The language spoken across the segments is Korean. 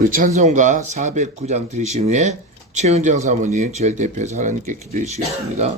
우리 찬송가 409장 들으신 후에 최은정 사모님 제일 대표해서 하나님께 기도해 주시겠습니다.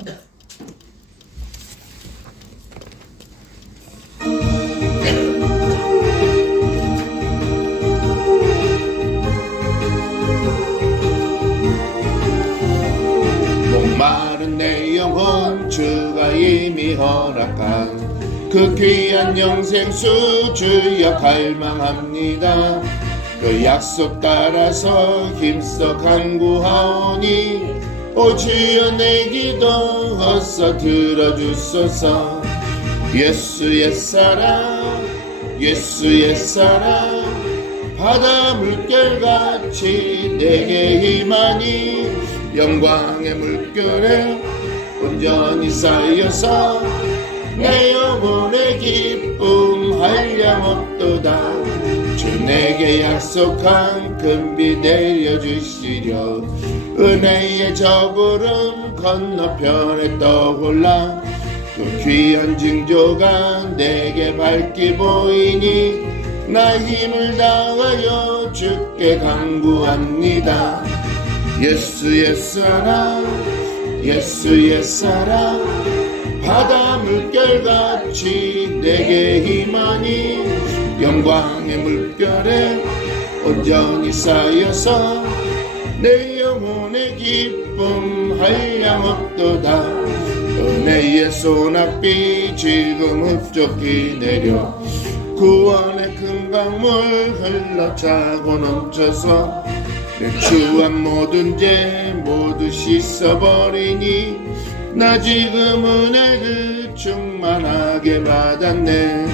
목마른 내 영혼 주가 이미 허락한 그 귀한 영생수 주여 갈망합니다. 그 약속 따라서 힘써 간구하오니 오 주여 내 기도 어서 들어주소서. 예수 옛사랑 예수 옛사랑 바다 물결같이 내게 임하니 영광의 물결에 온전히 쌓여서 내 영혼의 기쁨 한량없도다. 주 내게 약속한 금비 내려주시려 은혜의 저구름 건너편에 떠올라 그 귀한 징조가 내게 밝게 보이니 나 힘을 다하여 주께 간구합니다. 예수 옛사랑 예수 옛사랑 바다 물결같이 내게 임하니 영광의 물결에 온전히 쌓여서 내 영혼의 기쁨 한량없도다. 은혜의 소낙비 지금 흡족히 내려 구원의 큰 강물 흘러차고 넘쳐서 내 추한 모든 죄 모두 씻어버리니 나 지금 은혜를 충만하게 받았네.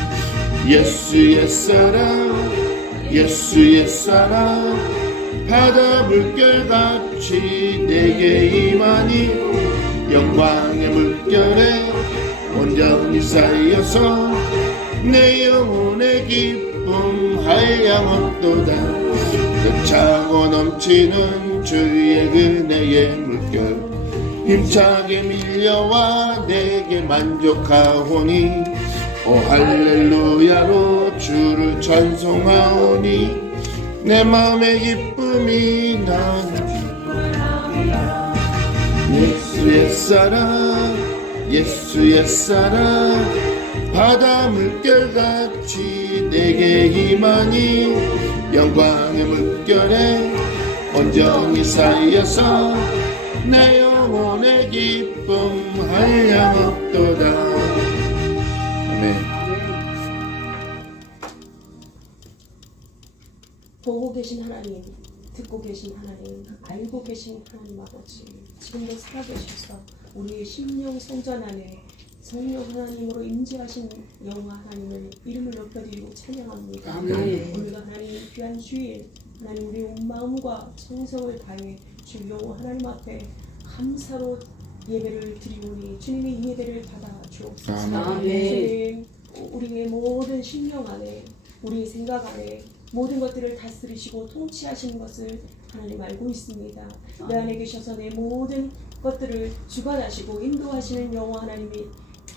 예수 옛사랑 예수 옛사랑 바다 물결같이 내게 임하니 영광의 물결에 온전히 쌓여서 내 영혼의 기쁨 한량없도다. 그 차고 넘치는 주의 은혜의 물결 힘차게 밀려와 내게 만족하오니 오 할렐루야로 주를 찬송하오니 내 마음의 기쁨이 나는 예수 옛사랑 예수 옛사랑 바다 물결같이 내게 임하니 영광의 물결에 온전히 쌓여서 내 영혼의 기쁨 한량없도다. 아멘. 보고 계신 하나님, 듣고 계신 하나님, 알고 계신 하나님 아버지, 지금도 살아계셔서 우리의 심령 성전 안에 성령 하나님으로 임재하신 영화 하나님을 이름을 높여드리고 찬양합니다. 아멘. 오늘과 하나님 귀한 주일, 하나님 우리 온 마음과 정성을 다해 주 영화 하나님 앞에 감사로 예배를 드리오니 주님의 이 예배를 받아 주옵소서. 주님, 우리의 모든 심령 안에 우리의 생각 안에 모든 것들을 다스리시고 통치하시는 것을 하나님 알고 있습니다. 내 안에 계셔서 내 모든 것들을 주관하시고 인도하시는 여호와 하나님이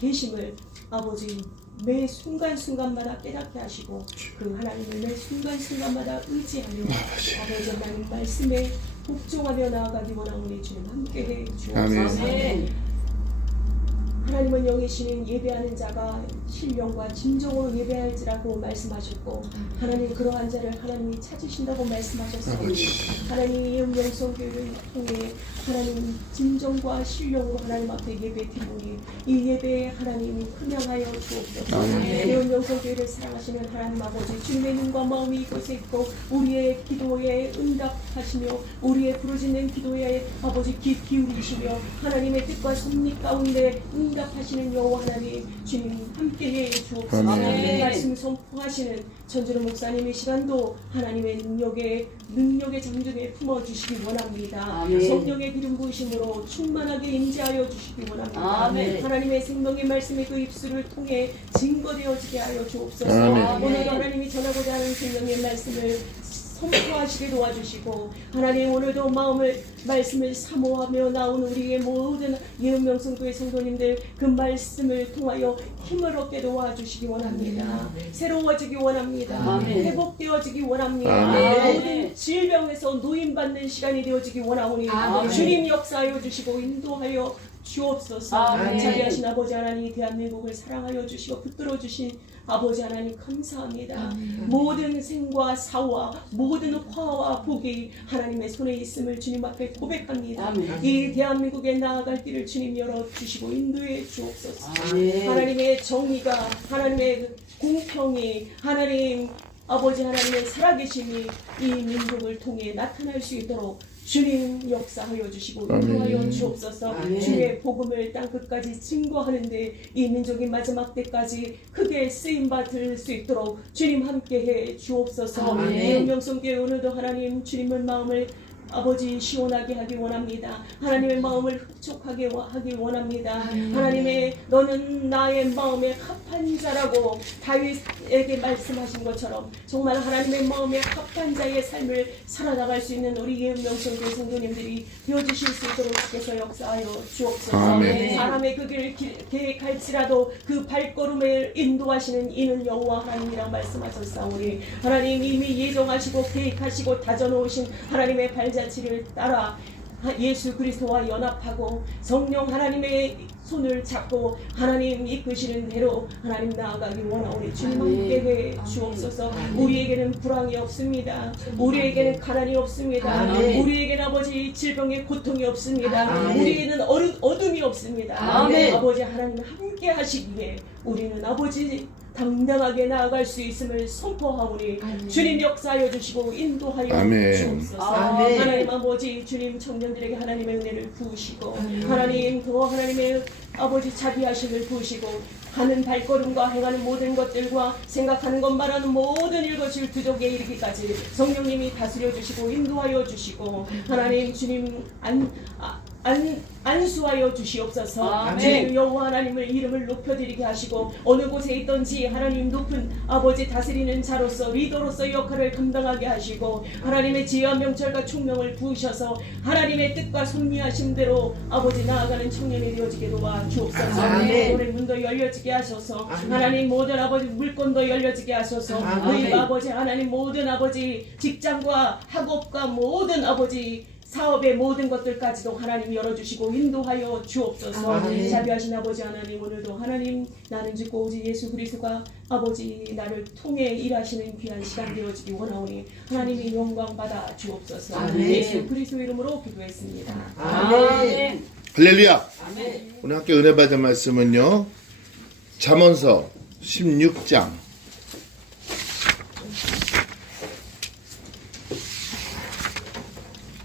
계심을 아버지 매 순간순간마다 깨닫게 하시고 그 하나님을 매 순간순간마다 의지하며 아버지 하나님 말씀에 복종하며 나아가기 원하오니 주님 함께해 주옵소서. 하나님은 영이시는 예배하는 자가 신령과 진정으로 예배할지라고 말씀하셨고 하나님 그러한 자를 하나님이 찾으신다고 말씀하셨으니 하나님의 영성교회를 통해 하나님 진정과 신령으로 하나님 앞에 예배 드리오니 이 예배에 하나님이 흠양하여 주옵소서. 영성교회를 사랑하시는 하나님 아버지 주님의 눈과 마음이 이곳에 있고 우리의 기도에 응답하시며 우리의 부르짖는 기도에 아버지 귀 기울이시며 하나님의 뜻과 섭리 가운데 응답하시는 여호와 하나님 주님 함께해 주옵소서. 말씀 선포하시는 전준호 목사님의 시간도 하나님의 능력의 장중에 품어주시기 원합니다. 성령의 기름 부으심으로 충만하게 임재하여 주시기 원합니다. 하나님의 생명의 말씀의 그 입술을 통해 증거되어지게 하여 주옵소서. 오늘 하나님이 전하고자 하는 생명의 말씀을 선포하시게 도와주시고 하나님 오늘도 말씀을 사모하며 나온 우리의 모든 예언명성교회 성도님들 그 말씀을 통하여 힘을 얻게 도와주시기 원합니다. 새로워지기 원합니다. 회복되어지기 원합니다. 모든 질병 땅에서 노인받는 시간이 되어지기 원하오니 주님 역사하여 주시고 인도하여 주옵소서. 자비하신 아버지 하나님, 대한민국을 사랑하여 주시고 붙들어 주신 아버지 하나님 감사합니다. 모든 생과 사와 모든 화와 복이 하나님의 손에 있음을 주님 앞에 고백합니다. 이 대한민국에 나아갈 길을 주님 열어주시고 인도해 주옵소서. 하나님의 정의가, 하나님의 공평이, 하나님 아버지 하나님의 살아계심이 이 민족을 통해 나타날 수 있도록 주님 역사하여 주시고 인도하여 주옵소서. 주의 복음을 땅끝까지 증거하는데 이 민족이 마지막 때까지 크게 쓰임받을 수 있도록 주님 함께해 주옵소서. 영성교회 오늘도 하나님 주님의 마음을 아버지 시원하게 하기 원합니다. 하나님의 마음을 흡족하게 하기 원합니다. 하나님의 너는 나의 마음에 합한 자라고 다윗에게 말씀하신 것처럼 정말 하나님의 마음에 합한 자의 삶을 살아나갈 수 있는 우리 예은명성교회 성도님들이 되어주실 수 있도록 주께서 역사하여 주옵소서. 아멘. 사람의 그 길을 계획할지라도 그 발걸음을 인도하시는 이는 여호와 하나님이라 말씀하셨사오니 하나님 이미 예정하시고 계획하시고 다져놓으신 하나님의 발자취를 따라 예수 그리스도와 연합하고 성령 하나님의 손을 잡고 하나님 이끄시는 대로 하나님 나아가기 원하오니 주님 함께해 주옵소서. 우리에게는 불황이 없습니다. 우리에게는 가난이 없습니다. 우리에게는 아버지 질병의 고통이 없습니다. 우리에게는 어둠이 없습니다. 아버지 하나님 함께 하시기에 우리는 아버지 당당하게 나아갈 수 있음을 선포하오니 주님 역사하여 주시고 인도하여 주옵소서. 하나님 아버지 주님 청년들에게 하나님의 은혜를 부으시고 하나님 더 하나님의 아버지 자비하심을 부으시고 가는 발걸음과 행하는 모든 것들과 생각하는 것 말하는 모든 일것을 부족에 이르기까지 성령님이 다스려 주시고 인도하여 주시고 하나님 주님 안수하여 주시옵소서. 주님 여호와 하나님을 이름을 높여드리게 하시고 어느 곳에 있든지 하나님 높은 아버지 다스리는 자로서 리더로서 역할을 감당하게 하시고 하나님의 지혜와 명철과 총명을 부으셔서 하나님의 뜻과 손미하심대로 아버지 나아가는 청년이 되어지게 도와 주옵소서. 오늘 문도 열려지게 하소서. 하나님 모든 아버지 물건도 열려지게 하소서. 우리 아버지 하나님 모든 아버지 직장과 학업과 모든 아버지 사업의 모든 것들까지도 하나님 열어주시고 인도하여 주옵소서. 자비하신 아버지 하나님 오늘도 하나님 나는 죽고 오직 예수 그리스도가 아버지 나를 통해 일하시는 귀한 시간 되어지기 원하오니 하나님이 영광 받아 주옵소서. 예수 그리스도 이름으로 기도했습니다. 아멘. 할렐루야. 오늘 함께 은혜 받은 말씀은요 잠언서 16장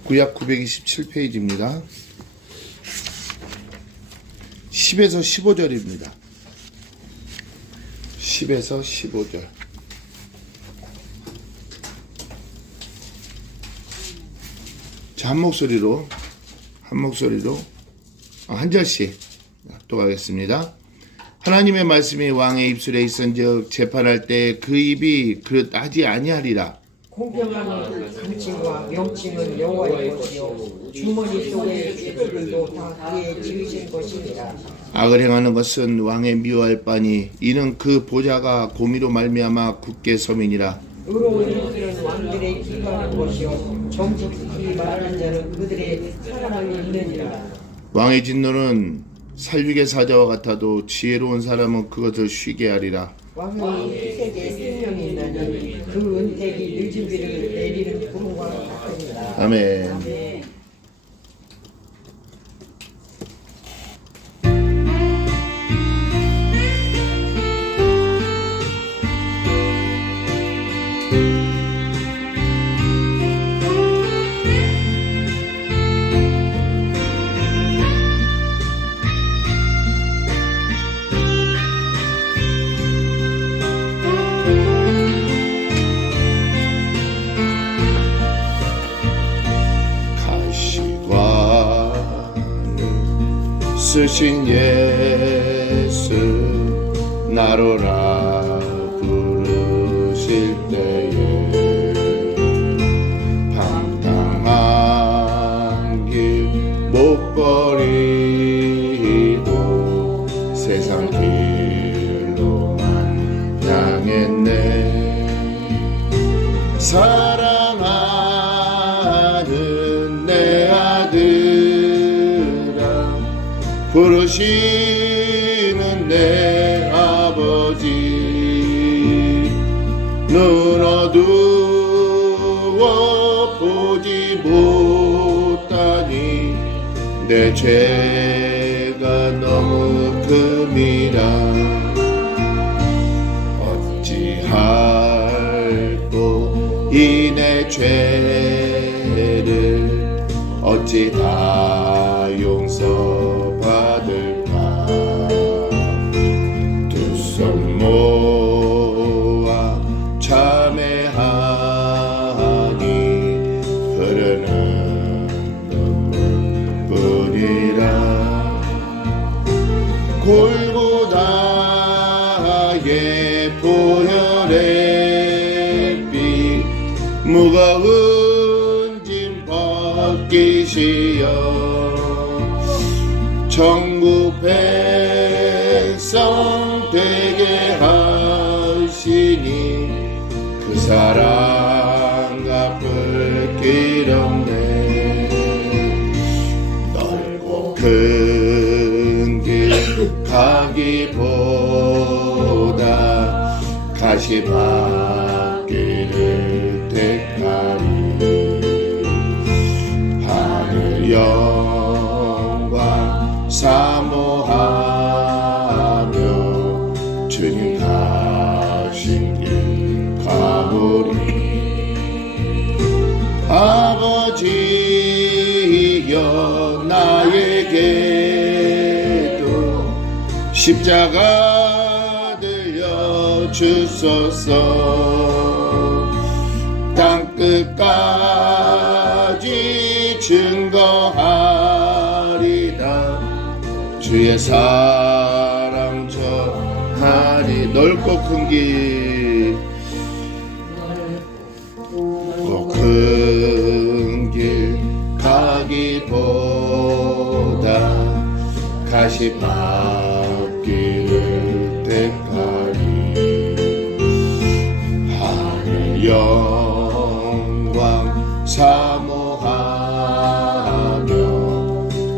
구약 927페이지입니다. 10에서 15절입니다. 10에서 15절. 자, 한 목소리로 한 절씩 납독하겠습니다. 하나님의 말씀이 왕의 입술에 있은즉 재판할 때 그 입이 그릇 따지 아니하리라. 공평한 감칭과 명칭은 여호와의 것이요 주머니 속의 주들도 다 그의 지으신 것이니라. 악을 행하는 것은 왕의 미워할 바니 이는 그 보좌가 공의로 말미암아 굳게 서민이라. 의로운 이들은 왕들의 기가하는 것이요 정직히 말하는 자는 그들의 사랑이 있느니라. 왕의 진노는 살육의 사자와 같아도 지혜로운 사람은 그것을 쉬게 하리라. 왕의 희색에 생명이 있나니 그 은택이 늦은 비를 내리는 구름과 같으니라. 아멘. 아멘. 쓰신 예수 나로라 부르실 때에 방탕한 길 못 버리고 세상 길로만 향했네. 사랑하는 부르시는 내 아버지 눈 어두워 보지 못하니 내 죄가 너무 큽니다. 어찌할꼬 이 내 죄를 어찌 다 용서받을까. 두 손 모아 참회하니 흐르는 눈물뿐이라. 골고다의 보혈의 빛 무거운 짐 벗기시어 천국 백성 되게 하시니 그 사랑 갚을 길 없네. 넓고 큰 길 가기보다 가시밭길을 택하리. 하늘 영광 사모하며 주님 가신 길 가보리. 아버지여 나에게도 십자가 들려 주소서. 땅끝까지 증거하리다. 주의 사랑 전하리. 넓고 큰 길 넓고 큰 길 가기보다 가시밭길을 택하리. 하늘 영광 사모하며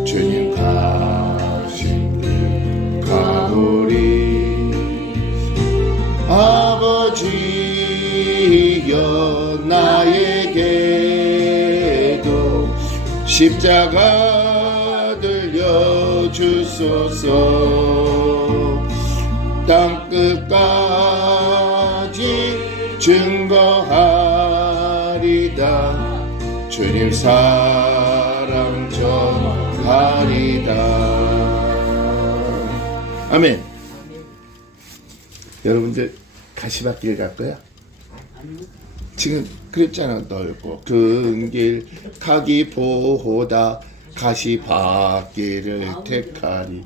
주님 가신 길 가보리. 아버지여 나에게도 십자가 들려 주소서. 땅끝까지 증거하리다. 주님 사랑 전하리다. 아멘. 여러분들 가시밭길 갈 거야? 지금 그랬잖아. 넓고 큰 길 가기보다 가시밭길을 택하리.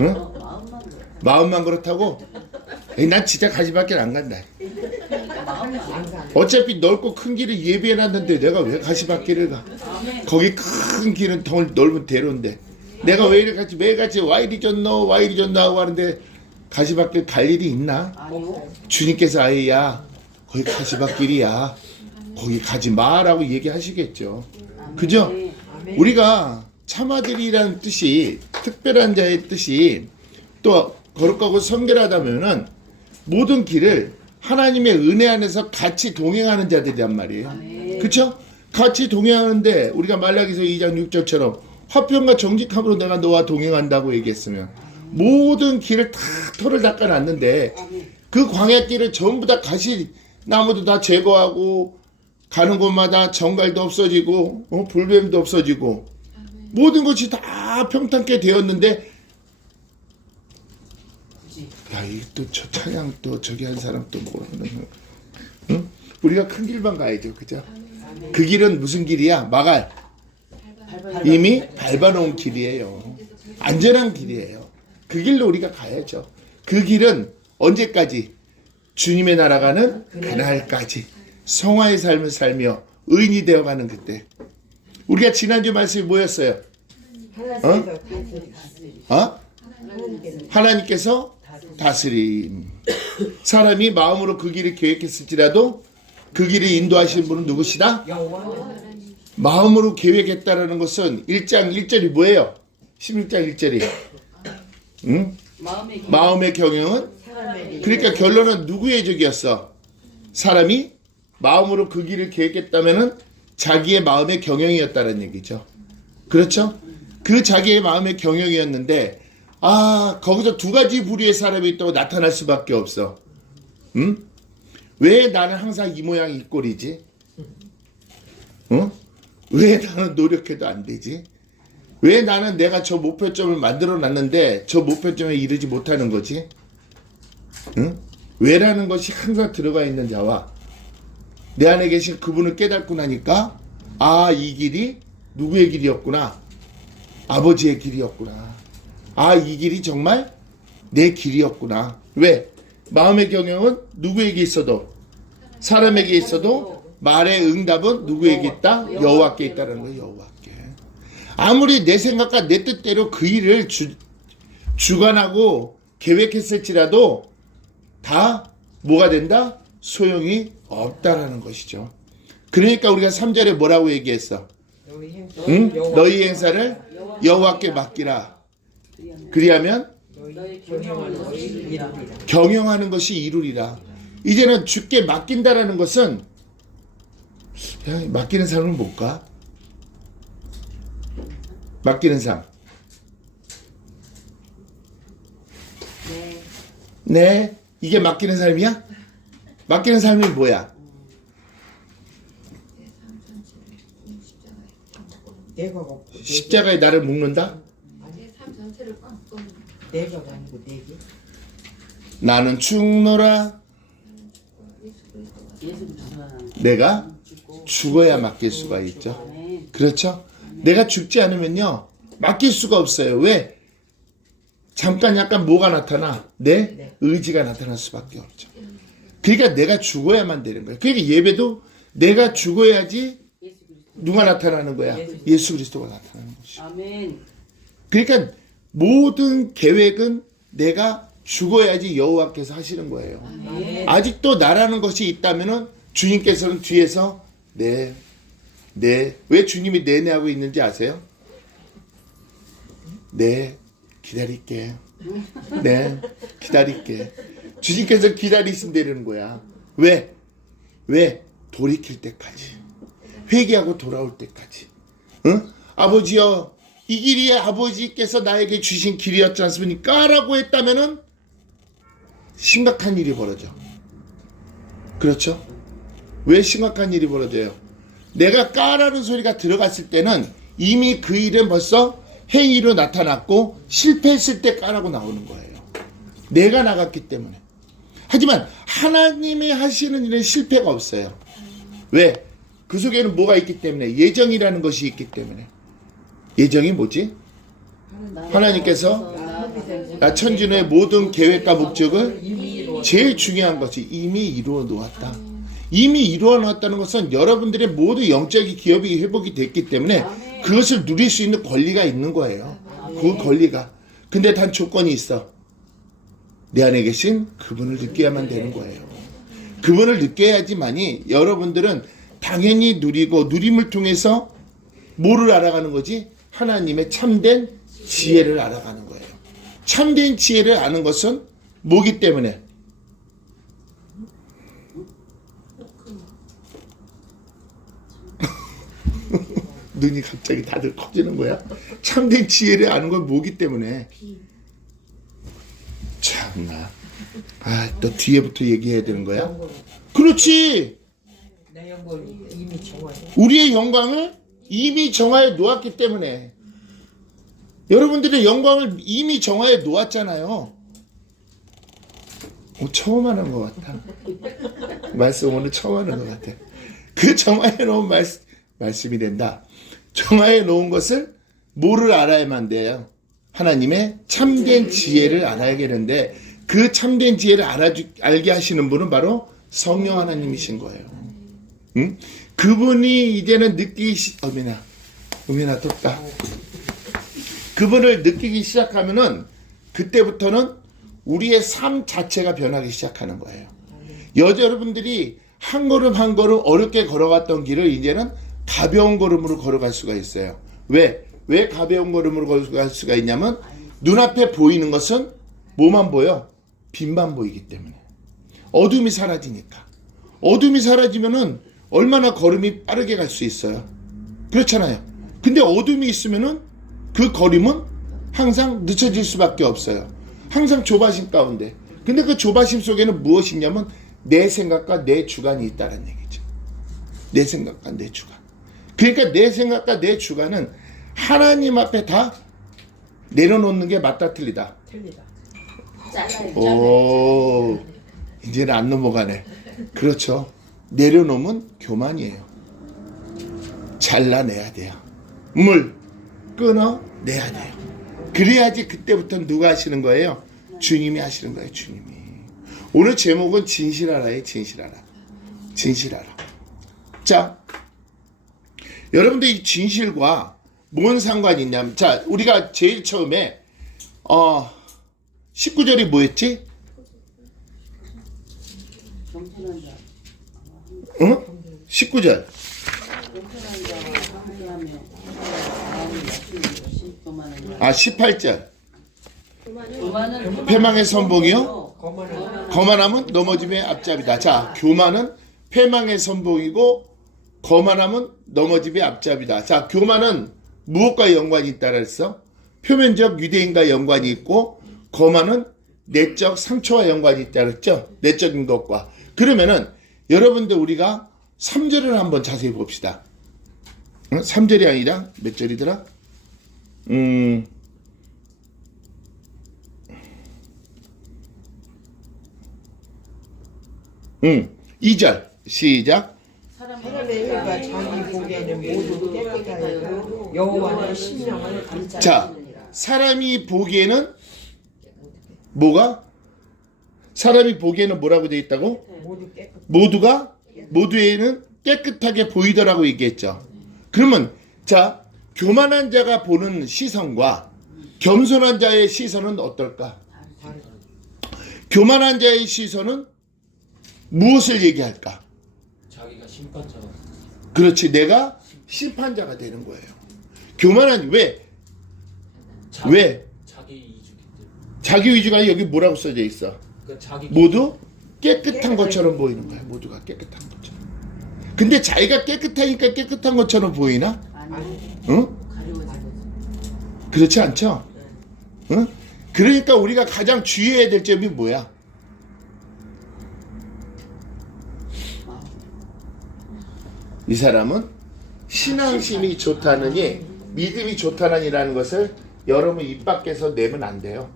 응? 마음만 그렇다고? 에이, 난 진짜 가시밭길 안 간다. 어차피 넓고 큰 길을 예비해놨는데 내가 왜 가시밭길을 가? 거기 큰 길은 더 넓은 대로인데 내가 왜 이리 같이 매일같이 와이리 줬노 와이리 줬노 하고 하는데 가시밭길 갈 일이 있나? 주님께서 아예 야 거기 가시밭길이야 거기 가지 마라고 얘기하시겠죠. 그죠? 우리가 참아들이라는 뜻이 특별한 자의 뜻이 또 거룩하고 성결하다면은 모든 길을 하나님의 은혜 안에서 같이 동행하는 자들이란 말이에요. 그쵸? 같이 동행하는데 우리가 말라기서 2장 6절처럼 화평과 정직함으로 내가 너와 동행한다고 얘기했으면 모든 길을 다 털을 닦아놨는데 그 광야길을 전부 다 가시 나무도 다 제거하고 가는 곳마다 정갈도 없어지고 불뱀도 없어지고 모든 것이 다 평탄케 되었는데 야, 이게 또 저 찬양 또 저기 한 사람 또 뭐라 그러는 거. 응? 우리가 큰 길만 가야죠. 그죠? 그 길은 무슨 길이야? 마갈. 이미 밟아놓은 길이에요. 안전한 길이에요. 그 길로 우리가 가야죠. 그 길은 언제까지? 주님의 나라 가는 그날까지 성화의 삶을 살며 의인이 되어가는 그때. 우리가 지난주 말씀이 뭐였어요? 하나님께서 다스림. 사람이 마음으로 그 길을 계획했을지라도 그 길을 인도하시는 분은 누구시다? 마음으로 계획했다라는 것은 1장 1절이 뭐예요? 16장 1절이 응? 마음의 경영은? 그러니까 결론은 누구의 적이었어? 사람이 마음으로 그 길을 계획했다면은 자기의 마음의 경영이었다는 얘기죠. 그렇죠? 그 자기의 마음의 경영이었는데 거기서 두 가지 부류의 사람이 또 나타날 수밖에 없어. 응? 왜 나는 항상 이 모양 이 꼴이지? 응? 왜 나는 노력해도 안 되지? 왜 나는 내가 저 목표점을 만들어 놨는데 저 목표점에 이르지 못하는 거지? 응? 왜라는 것이 항상 들어가 있는 자와 내 안에 계신 그분을 깨닫고 나니까 이 길이 누구의 길이었구나. 아버지의 길이었구나. 이 길이 정말 내 길이었구나. 왜? 마음의 경영은 누구에게 있어도 사람에게 있어도 말의 응답은 누구에게 있다? 여호와께 있다는 거예요. 여호와께. 아무리 내 생각과 내 뜻대로 그 일을 주관하고 계획했을지라도 다 뭐가 된다? 소용이 없다라는 것이죠. 그러니까 우리가 3절에 뭐라고 얘기했어? 응? 너희 행사를 여호와께 맡기라. 그리하면 경영하는 것이 이루리라. 이제는 주께 맡긴다라는 것은 맡기는 사람은 뭘까? 맡기는 사람. 네. 이게 맡기는 삶이야? 맡기는 삶이 뭐야? 내가 먹고 십자가에 나를 묶는다? 내가 아니고 내게. 나는 죽노라. 내가 죽어야 맡길 수가 있죠. 그렇죠? 내가 죽지 않으면요 맡길 수가 없어요. 왜? 잠깐 약간 뭐가 나타나? 내 의지가 나타날 수밖에 없죠. 그러니까 내가 죽어야만 되는 거예요. 그러니까 예배도 내가 죽어야지 누가 나타나는 거야? 예수 그리스도가 나타나는 것이죠. 그러니까 모든 계획은 내가 죽어야지 여호와께서 하시는 거예요. 아직도 나라는 것이 있다면은 주님께서는 뒤에서 왜 주님이 네네 하고 있는지 아세요? 네, 기다릴게. 네, 기다릴게. 주님께서 기다리신다는 거야. 왜? 돌이킬 때까지. 회개하고 돌아올 때까지. 응? 아버지여, 이 길이 아버지께서 나에게 주신 길이었지 않습니까? 라고 했다면은 심각한 일이 벌어져. 그렇죠? 왜 심각한 일이 벌어져요? 내가 까라는 소리가 들어갔을 때는 이미 그 일은 벌써 행위로 나타났고 실패했을 때 까라고 나오는 거예요. 내가 나갔기 때문에. 하지만 하나님이 하시는 일은 실패가 없어요. 왜? 그 속에는 뭐가 있기 때문에? 예정이라는 것이 있기 때문에. 예정이 뭐지? 하나님께서 나 천진의 모든 계획과 목적을 제일 중요한 것이 이미 이루어 놓았다. 이미 이루어 놓았다는 것은 여러분들의 모두 영적인 기업이 회복이 됐기 때문에 그것을 누릴 수 있는 권리가 있는 거예요. 그 권리가. 근데 단 조건이 있어. 내 안에 계신 그분을 느껴야만 되는 거예요. 그분을 느껴야지만이 여러분들은 당연히 누리고 누림을 통해서 뭐를 알아가는 거지? 하나님의 참된 지혜를 알아가는 거예요. 참된 지혜를 아는 것은 뭐기 때문에? 눈이 갑자기 다들 커지는 거야. 참된 지혜를 아는 건 뭐기 때문에? 참나. 또 뒤에부터 얘기해야 되는 거야? 그렇지. 내 영광이 이미 정화해. 우리의 영광을 이미 정화해 놓았기 때문에. 여러분들의 영광을 이미 정화해 놓았잖아요. 처음 하는 것 같아. 말씀 오늘 처음 하는 것 같아. 그 정화해 놓은 말씀이 된다. 정화해 놓은 것을 뭐를 알아야만 돼요? 하나님의 참된 지혜를 알아야겠는데 그 참된 지혜를 알게 하시는 분은 바로 성령 하나님이신 거예요. 응? 그분이 이제는 음이나 떴다. 그분을 느끼기 시작하면은 그때부터는 우리의 삶 자체가 변하기 시작하는 거예요. 여러분들이 한 걸음 한 걸음 어렵게 걸어갔던 길을 이제는 가벼운 걸음으로 걸어갈 수가 있어요. 왜 가벼운 걸음으로 걸어갈 수가 있냐면 눈앞에 보이는 것은 뭐만 보여? 빛만 보이기 때문에. 어둠이 사라지니까. 어둠이 사라지면은 얼마나 걸음이 빠르게 갈 수 있어요. 그렇잖아요. 근데 어둠이 있으면은 그 걸음은 항상 늦춰질 수밖에 없어요. 항상 조바심 가운데. 근데 그 조바심 속에는 무엇이 있냐면 내 생각과 내 주관이 있다는 얘기죠. 내 생각과 내 주관. 그러니까 내 생각과 내 주관은 하나님 앞에 다 내려놓는 게 맞다 틀리다. 틀리다. 오, 이제는 안 넘어가네. 그렇죠. 내려놓으면 교만이에요. 잘라내야 돼요. 물 끊어내야 돼요. 그래야지 그때부터 누가 하시는 거예요? 주님이 하시는 거예요. 주님이. 오늘 제목은 진실하라예요. 진실하라. 진실하라. 자, 여러분들 이 진실과 뭔 상관이 있냐면, 자, 우리가 제일 처음에 19절이 뭐였지? 응? 19절. 아, 18절. 패망의 선봉이요? 거만함은 넘어짐의 앞잡이다. 자, 교만은 패망의 선봉이고 거만함은 넘어짐의 앞잡이다. 자, 교만은 무엇과 연관이 있다 그랬어? 표면적 유대인과 연관이 있고 거만은 내적 상처와 연관이 있다 그랬죠? 내적인 것과. 그러면은 여러분들 우리가 3절을 한번 자세히 봅시다. 3절이 아니라 몇 절이더라? 2절 시작. 사람의 일과 자기 보기에는 모두 깨끗하여 여호와는 신령을 감싸. 자, 사람이 보기에는 뭐가? 사람이 보기에는 뭐라고 되어 있다고? 모두 깨끗. 모두가 모두에는 깨끗하게 보이더라고 얘기했죠. 그러면 자, 교만한 자가 보는 시선과 겸손한 자의 시선은 어떨까? 교만한 자의 시선은 무엇을 얘기할까? 자기가 심판자가 그렇지, 내가 심판자가 되는 거예요. 교만한 왜? 왜? 자기 이주기 때문에. 자기 위주가 여기 뭐라고 써져 있어? 그러니까 자기 모두 깨끗한 것처럼 보이는 거야. 모두가 깨끗한 것처럼. 근데 자기가 깨끗하니까 깨끗한 것처럼 보이나? 응? 그렇지 않죠? 응? 그러니까 우리가 가장 주의해야 될 점이 뭐야? 이 사람은 신앙심이 좋다느니 믿음이 좋다느니라는 것을 여러분 입 밖에서 내면 안 돼요.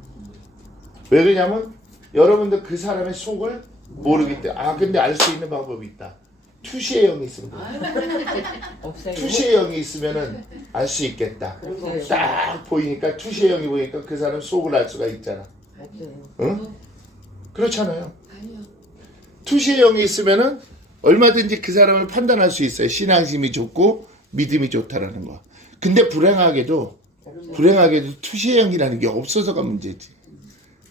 왜 그러냐면 여러분들 그 사람의 속을 모르기 때문에. 아, 근데 알 수 있는 방법이 있다. 투시의 영이 있으면 돼. 없어요. 투시의 영이 있으면은 알 수 있겠다. 없어요. 딱 보이니까 투시의 영이 보이니까 그 사람 속을 알 수가 있잖아. 없어요. 응? 그렇잖아요. 투시의 영이 있으면은 얼마든지 그 사람을 판단할 수 있어요. 신앙심이 좋고 믿음이 좋다라는 거. 근데 불행하게도 투시의 영이라는 게 없어서가 문제지.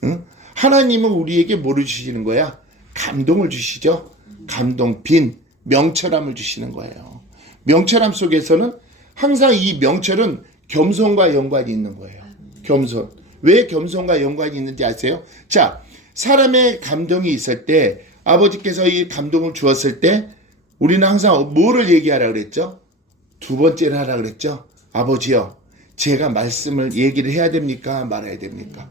응? 하나님은 우리에게 뭐를 주시는 거야? 감동을 주시죠. 감동, 빈, 명철함을 주시는 거예요. 명철함 속에서는 항상 이 명철은 겸손과 연관이 있는 거예요. 겸손. 왜 겸손과 연관이 있는지 아세요? 자, 사람의 감동이 있을 때 아버지께서 이 감동을 주었을 때 우리는 항상 뭐를 얘기하라 그랬죠? 두 번째를 하라 그랬죠? 아버지요, 제가 말씀을 얘기를 해야 됩니까? 말아야 됩니까?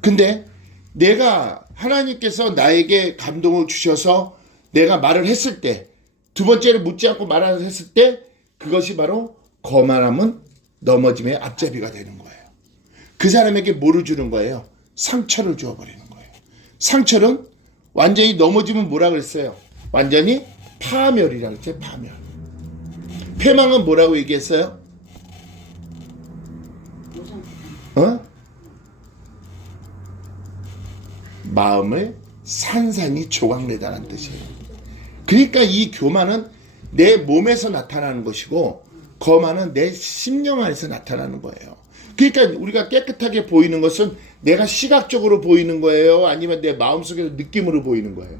근데 내가 하나님께서 나에게 감동을 주셔서 내가 말을 했을 때, 두 번째를 묻지 않고 말을 했을 때 그것이 바로 거만함은 넘어짐의 앞잡이가 되는 거예요. 그 사람에게 뭐를 주는 거예요? 상처를 주어버리는 거예요. 상처는 완전히 넘어지면 뭐라 그랬어요? 완전히 파멸이라 그랬죠. 파멸. 패망은 뭐라고 얘기했어요? 마음을 산산이 조각내다라는 뜻이에요. 그러니까 이 교만은 내 몸에서 나타나는 것이고 거만은 내 심령 안에서 나타나는 거예요. 그러니까 우리가 깨끗하게 보이는 것은 내가 시각적으로 보이는 거예요? 아니면 내 마음속에서 느낌으로 보이는 거예요?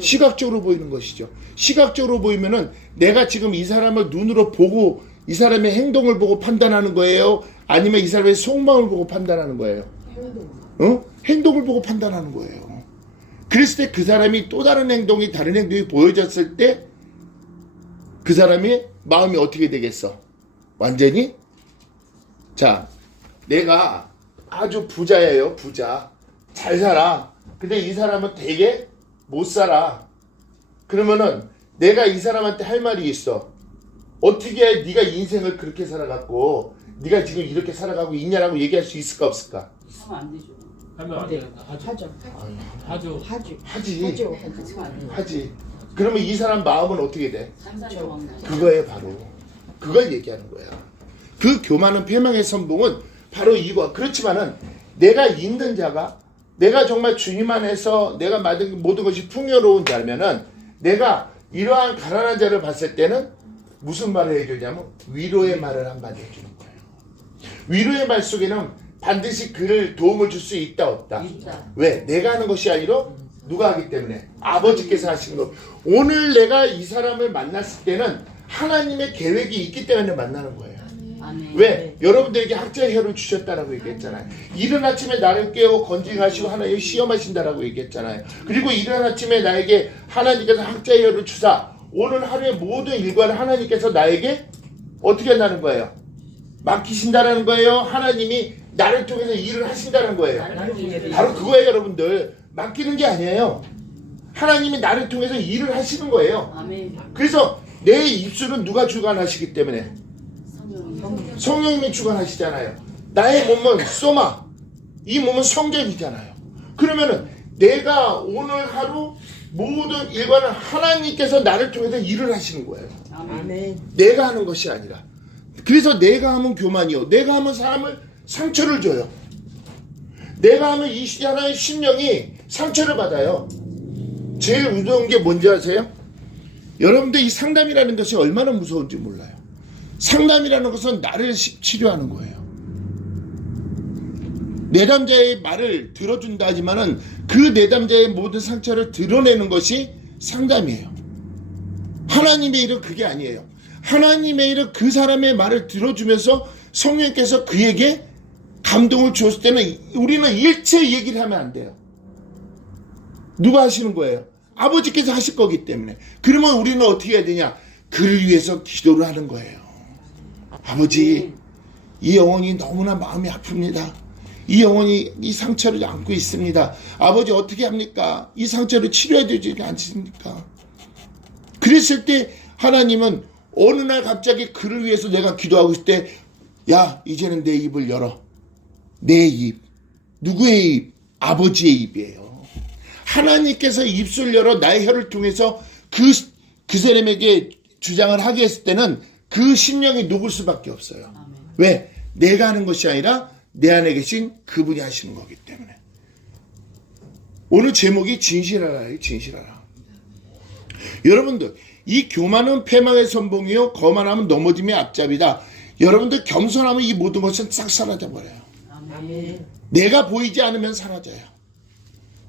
시각적으로 보이는 것이죠. 시각적으로 보이면은 내가 지금 이 사람을 눈으로 보고 이 사람의 행동을 보고 판단하는 거예요? 아니면 이 사람의 속마음을 보고 판단하는 거예요? 행동을 보고 판단하는 거예요. 그랬을 때 그 사람이 또 다른 행동이, 다른 행동이 보여졌을 때 그 사람의 마음이 어떻게 되겠어? 완전히? 자, 내가 아주 부자예요, 부자. 잘 살아. 근데 이 사람은 되게 못 살아. 그러면은 내가 이 사람한테 할 말이 있어. 어떻게 네가 인생을 그렇게 살아갔고 네가 지금 이렇게 살아가고 있냐라고 얘기할 수 있을까 없을까? 하면 안 되죠. 하면 안 된다. 하죠. 하죠. 하죠. 하지. 그러면 이 사람 마음은 어떻게 돼? 상상이 그거에 바로 그걸 얘기하는 거야. 그 교만은 패망의 선봉은 바로 이거. 그렇지만은 내가 있는 자가, 내가 정말 주님 안에서 내가 만든 모든 것이 풍요로운 자면은 내가 이러한 가난한 자를 봤을 때는 무슨 말을 해주냐면 위로의 말을 한마디 해주는 거예요. 위로의 말 속에는 반드시 그를 도움을 줄 수 있다 없다. 왜? 내가 하는 것이 아니라 누가 하기 때문에? 아버지께서 하시는 거. 오늘 내가 이 사람을 만났을 때는 하나님의 계획이 있기 때문에 만나는 거예요. 왜? 여러분들에게 학자의 혀를 주셨다라고 얘기했잖아요. 이른 아침에 나를 깨워 건징하시고 하나님 시험하신다라고 얘기했잖아요. 그리고 이른 아침에 나에게 하나님께서 학자의 혀를 주사 오늘 하루의 모든 일과를 하나님께서 나에게 어떻게 한다는 거예요? 맡기신다라는 거예요. 하나님이 나를 통해서 일을 하신다는 거예요. 바로 그거예요, 여러분들. 맡기는 게 아니에요. 하나님이 나를 통해서 일을 하시는 거예요. 그래서 내 입술은 누가 주관하시기 때문에? 성령님이 주관하시잖아요. 나의 몸은 소마, 이 몸은 성전이잖아요. 그러면은 내가 오늘 하루 모든 일과는 하나님께서 나를 통해서 일을 하시는 거예요. 아멘. 내가 하는 것이 아니라. 그래서 내가 하면 교만이요. 내가 하면 사람을 상처를 줘요. 내가 하면 이 하나의 심령이 상처를 받아요. 제일 무서운 게 뭔지 아세요? 여러분들 이 상담이라는 것이 얼마나 무서운지 몰라요. 상담이라는 것은 나를 치료하는 거예요. 내담자의 말을 들어준다 하지만은 그 내담자의 모든 상처를 드러내는 것이 상담이에요. 하나님의 일은 그게 아니에요. 하나님의 일은 그 사람의 말을 들어주면서 성령께서 그에게 감동을 주었을 때는 우리는 일체 얘기를 하면 안 돼요. 누가 하시는 거예요? 아버지께서 하실 거기 때문에. 그러면 우리는 어떻게 해야 되냐? 그를 위해서 기도를 하는 거예요. 아버지, 이 영혼이 너무나 마음이 아픕니다. 이 영혼이 이 상처를 안고 있습니다. 아버지 어떻게 합니까? 이 상처를 치료해야 되지 않습니까? 그랬을 때 하나님은 어느 날 갑자기 그를 위해서 내가 기도하고 있을 때 야, 이제는 내 입을 열어. 내 입. 누구의 입? 아버지의 입이에요. 하나님께서 입술 열어 나의 혀를 통해서 그 사람에게 주장을 하게 했을 때는 그 심령이 녹을 수밖에 없어요. 왜? 내가 하는 것이 아니라 내 안에 계신 그분이 하시는 거기 때문에. 오늘 제목이 진실하라예요. 진실하라. 여러분들 이 교만은 패망의 선봉이요 거만하면 넘어짐의 앞잡이다. 여러분들 겸손하면 이 모든 것은 싹 사라져버려요. 아멘. 내가 보이지 않으면 사라져요.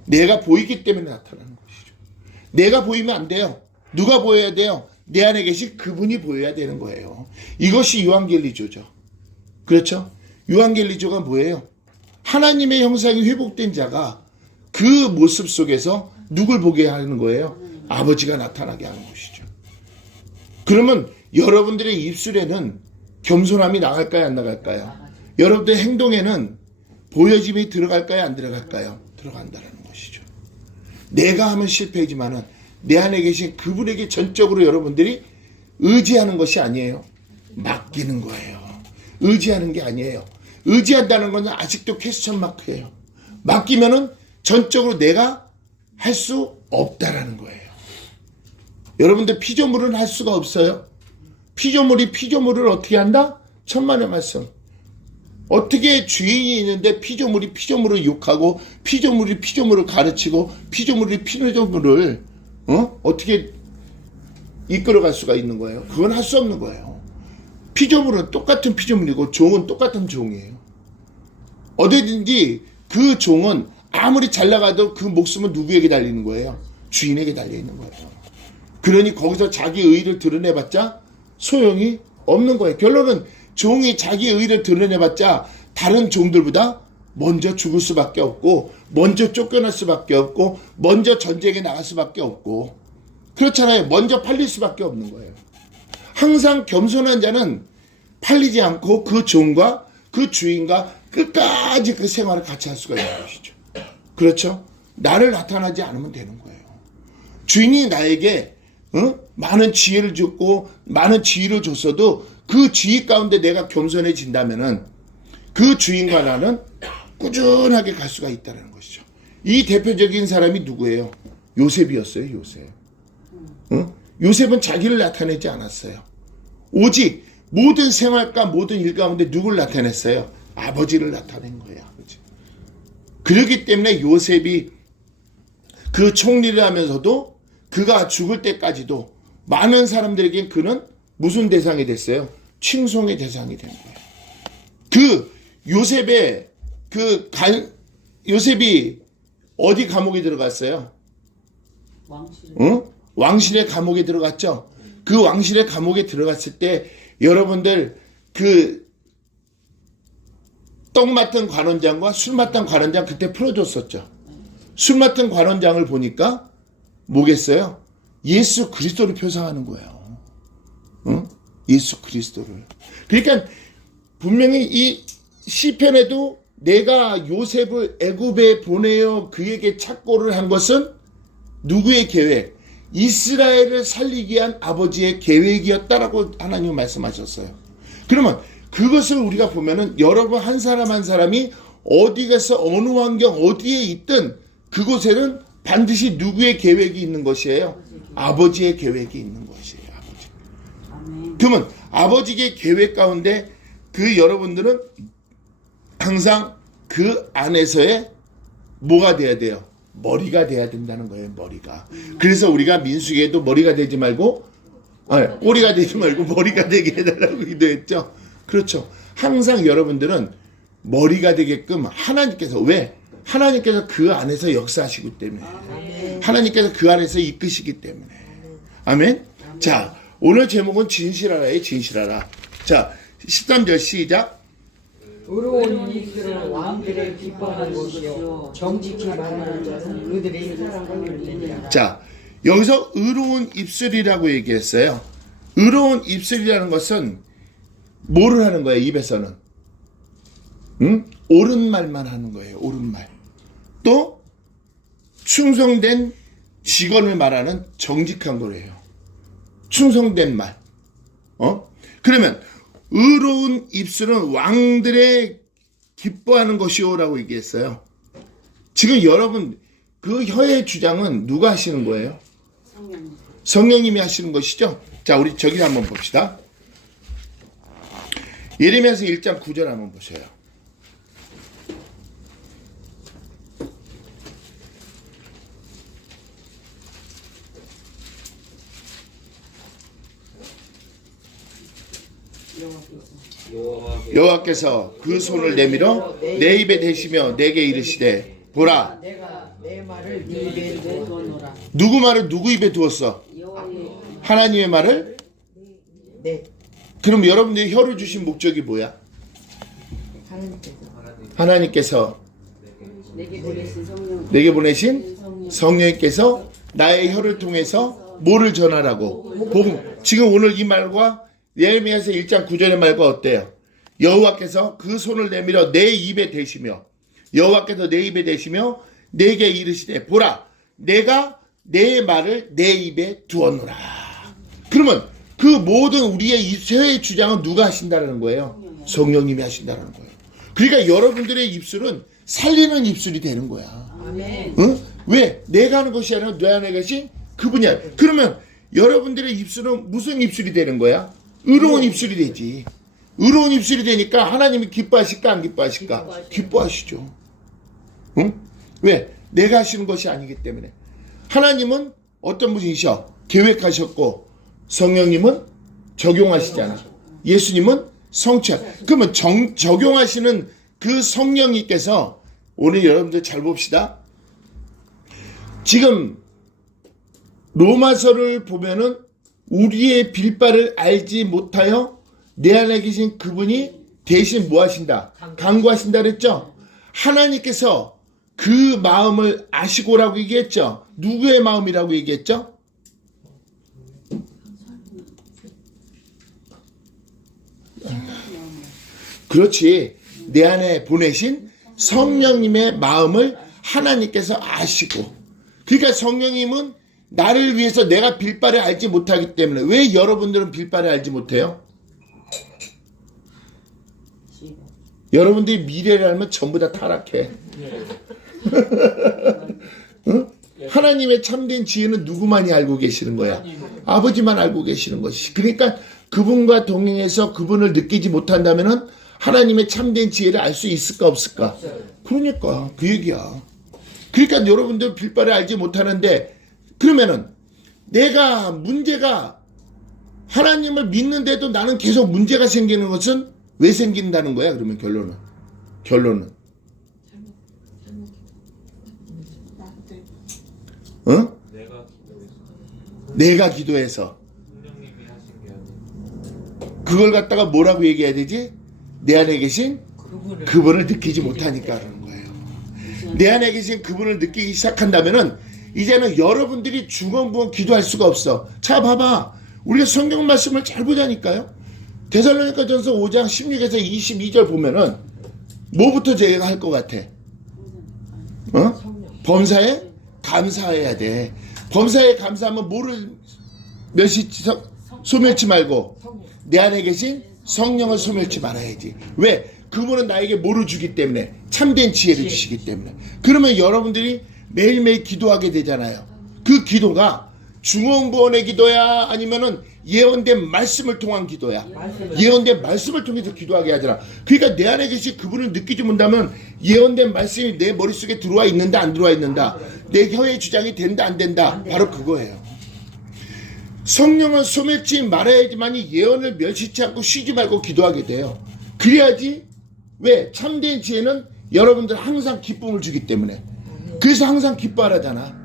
내가 보이기 때문에 나타나는 것이죠. 내가 보이면 안 돼요. 누가 보여야 돼요? 내 안에 계신 그분이 보여야 되는 거예요. 이것이 유앙겔리조죠. 그렇죠? 유앙겔리조가 뭐예요? 하나님의 형상이 회복된 자가 그 모습 속에서 누굴 보게 하는 거예요? 아버지가 나타나게 하는 것이죠. 그러면 여러분들의 입술에는 겸손함이 나갈까요? 안 나갈까요? 여러분들의 행동에는 보여짐이 들어갈까요? 안 들어갈까요? 들어간다는 것이죠. 내가 하면 실패이지만은 내 안에 계신 그분에게 전적으로 여러분들이 의지하는 것이 아니에요. 맡기는 거예요. 의지하는 게 아니에요. 의지한다는 것은 아직도 퀘스천 마크예요. 맡기면은 전적으로 내가 할 수 없다라는 거예요. 여러분들 피조물은 할 수가 없어요. 피조물이 피조물을 어떻게 한다? 천만의 말씀. 어떻게 주인이 있는데 피조물이 피조물을 욕하고 피조물이 피조물을 가르치고 피조물이 피조물을 어떻게 이끌어갈 수가 있는 거예요? 그건 할 수 없는 거예요. 피조물은 똑같은 피조물이고 종은 똑같은 종이에요. 어디든지 그 종은 아무리 잘 나가도 그 목숨은 누구에게 달리는 거예요? 주인에게 달려있는 거예요. 그러니 거기서 자기 의의를 드러내봤자 소용이 없는 거예요. 결론은 종이 자기 의를 드러내봤자 다른 종들보다 먼저 죽을 수밖에 없고, 먼저 쫓겨날 수밖에 없고, 먼저 전쟁에 나갈 수밖에 없고, 그렇잖아요. 먼저 팔릴 수밖에 없는 거예요. 항상 겸손한 자는 팔리지 않고 그 종과 그 주인과 끝까지 그 생활을 같이 할 수가 있는 것이죠. 그렇죠? 나를 나타나지 않으면 되는 거예요. 주인이 나에게 많은 지혜를 줬고 많은 지혜를 줬어도 그 지혜 가운데 내가 겸손해진다면은 그 주인과 나는 꾸준하게 갈 수가 있다는 것이죠. 이 대표적인 사람이 누구예요? 요셉이었어요. 요셉. 요셉은 자기를 나타내지 않았어요. 오직 모든 생활과 모든 일 가운데 누굴 나타냈어요? 아버지를 나타낸 거예요. 아버지. 그렇기 때문에 요셉이 그 총리를 하면서도 그가 죽을 때까지도 많은 사람들에게 그는 무슨 대상이 됐어요? 칭송의 대상이 된 거예요. 그 요셉이 어디 감옥에 들어갔어요? 왕실의 감옥에 들어갔죠. 그 왕실의 감옥에 들어갔을 때 여러분들 그 떡 맡은 관원장과 술 맡은 관원장 그때 풀어줬었죠. 술 맡은 관원장을 보니까 뭐겠어요? 예수 그리스도를 표상하는 거예요. 예수 그리스도를. 그러니까 분명히 이 시편에도 내가 요셉을 애굽에 보내어 그에게 착고를 한 것은 누구의 계획? 이스라엘을 살리기 위한 아버지의 계획이었다라고 하나님은 말씀하셨어요. 그러면 그것을 우리가 보면은 여러분 한 사람 한 사람이 어디 가서 어느 환경 어디에 있든 그곳에는 반드시 누구의 계획이 있는 것이에요? 아버지의 계획이 있는 것이에요. 아버지. 그러면 아버지의 계획 가운데 그 여러분들은 항상 그 안에서의 뭐가 돼야 돼요? 머리가 돼야 된다는 거예요. 머리가. 그래서 우리가 민수기에도 머리가 되지 말고 꼬리가 되지 말고 머리가 되게 해달라고 기도했죠. 그렇죠. 항상 여러분들은 머리가 되게끔 하나님께서 왜? 하나님께서 그 안에서 역사하시기 때문에 하나님께서 그 안에서 이끄시기 때문에 아멘. 자, 오늘 제목은 진실하라예요. 진실하라. 자, 13절 시작. 의로운 입술은 왕들의 기뻐하는 것이요 정직히 말하는 자는 그들의 사랑을 열리니라. 자, 여기서 의로운 입술이라고 얘기했어요. 의로운 입술이라는 것은 뭐를 하는 거예요? 입에서는 옳은 말만 하는 거예요. 옳은 말. 또 충성된 직원을 말하는 정직한 거래요. 충성된 말. 그러면 의로운 입술은 왕들의 기뻐하는 것이오라고 얘기했어요. 지금 여러분 그 혀의 주장은 누가 하시는 거예요? 성령님이 하시는 것이죠. 자, 우리 저기 한번 봅시다. 예레미야서 1장 9절 한번 보세요. 여호와께서 그 손을 내밀어 내 입에 대시며 내게 이르시되 보라 내가 내 말을 네 입에 두었노라. 누구 말을 누구 입에 두었어? 하나님의 말을? 네. 그럼 여러분들이 혀를 주신 목적이 뭐야? 하나님께서 내게 보내신 성령님께서 나의 혀를 통해서 뭐를 전하라고? 복음. 지금 오늘 이 말과 예레미야서 1장 9절의 말과 어때요? 여호와께서 그 손을 내밀어 내 입에 대시며 여호와께서 내 입에 대시며 내게 이르시되 보라 내가 내 말을 내 입에 두었노라. 그러면 그 모든 우리의 혀의 주장은 누가 하신다는 거예요? 성령님이 하신다는 거예요. 그러니까 여러분들의 입술은 살리는 입술이 되는 거야. 아멘. 왜? 내가 하는 것이 아니라 내 안에 것이 그분이야. 그러면 여러분들의 입술은 무슨 입술이 되는 거야? 의로운 입술이 되지. 의로운 입술이 되니까 하나님이 기뻐하실까 안 기뻐하실까? 기뻐하시죠. 왜? 내가 하시는 것이 아니기 때문에. 하나님은 어떤 분이셔? 계획하셨고 성령님은 적용하시잖아. 예수님은 성취하. 그러면 적용하시는 그 성령님께서 오늘 여러분들 잘 봅시다. 지금 로마서를 보면은 우리의 빌바를 알지 못하여 내 안에 계신 그분이 대신 뭐 하신다? 간구하신다 그랬죠? 하나님께서 그 마음을 아시고라고 얘기했죠? 누구의 마음이라고 얘기했죠? 그렇지. 내 안에 보내신 성령님의 마음을 하나님께서 아시고, 그러니까 성령님은 나를 위해서 내가 빌바를 알지 못하기 때문에, 왜 여러분들은 빌바를 알지 못해요? 여러분들이 미래를 알면 전부 다 타락해. 응? 하나님의 참된 지혜는 누구만이 알고 계시는 거야? 아버지만 알고 계시는 것이. 그러니까 그분과 동행해서 그분을 느끼지 못한다면은 하나님의 참된 지혜를 알 수 있을까 없을까? 그러니까 그 얘기야. 그러니까 여러분들 빌바를 알지 못하는데, 그러면은 내가 문제가, 하나님을 믿는데도 나는 계속 문제가 생기는 것은 왜 생긴다는 거야? 그러면 결론은 어? 내가 기도해서 그걸 갖다가 뭐라고 얘기해야 되지? 내 안에 계신 그분을 느끼지 못하니까 그러는 거예요. 내 안에 계신 그분을 느끼기 시작한다면은 이제는 여러분들이 중언부언 기도할 수가 없어. 자, 봐봐. 우리가 성경 말씀을 잘 보자니까요. 데살로니가전서 5장 16에서 22절 보면은 뭐부터 제가 할 것 같아? 범사에 감사해야 돼. 범사에 감사하면 뭐를 소멸치 말고 내 안에 계신 성령을 소멸치 말아야지. 왜? 그분은 나에게 뭐를 주기 때문에? 참된 지혜를 주시기 때문에. 그러면 여러분들이 매일매일 기도하게 되잖아요. 그 기도가 중언부언의 기도야, 아니면은 예언된 말씀을 통한 기도야. 예언된 말씀을 통해서 기도하게 하더라. 그러니까 내 안에 계신 그분을 느끼지 못하면 예언된 말씀이 내 머릿속에 들어와 있는다 안 들어와 있는다, 내 혀의 주장이 된다 안 된다, 바로 그거예요. 성령을 소멸치 말아야지만이 예언을 멸시치 않고 쉬지 말고 기도하게 돼요. 그래야지. 왜? 참된 지혜는 여러분들 항상 기쁨을 주기 때문에. 그래서 항상 기뻐하라잖아.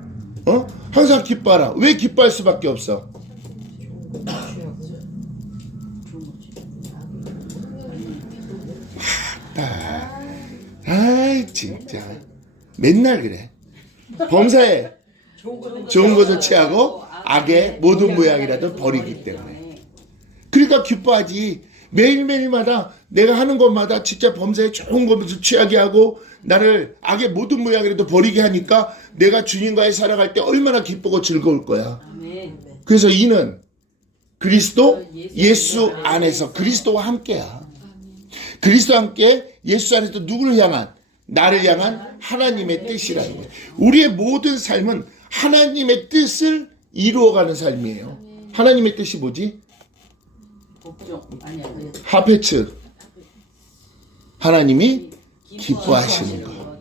항상 기뻐하라. 왜 기뻐할 수밖에 없어? 아이 진짜 맨날 그래. 범사에 좋은 것을 취하고 악의 모든 모양이라도 버리기 때문에. 그러니까 기뻐하지. 매일매일마다 내가 하는 것마다 진짜 범사에 좋은 것을 취하게 하고 나를 악의 모든 모양이라도 버리게 하니까 내가 주님과의 살아갈 때 얼마나 기쁘고 즐거울 거야. 그래서 이는 그리스도 예수 안에서 그리스도와 함께야. 그리스도와 함께 예수 안에서 누구를 향한? 나를 향한 하나님의 뜻이라는 거예요. 우리의 모든 삶은 하나님의 뜻을 이루어가는 삶이에요. 하나님의 뜻이 뭐지? 하페츠. 하나님이 기뻐하시는 것.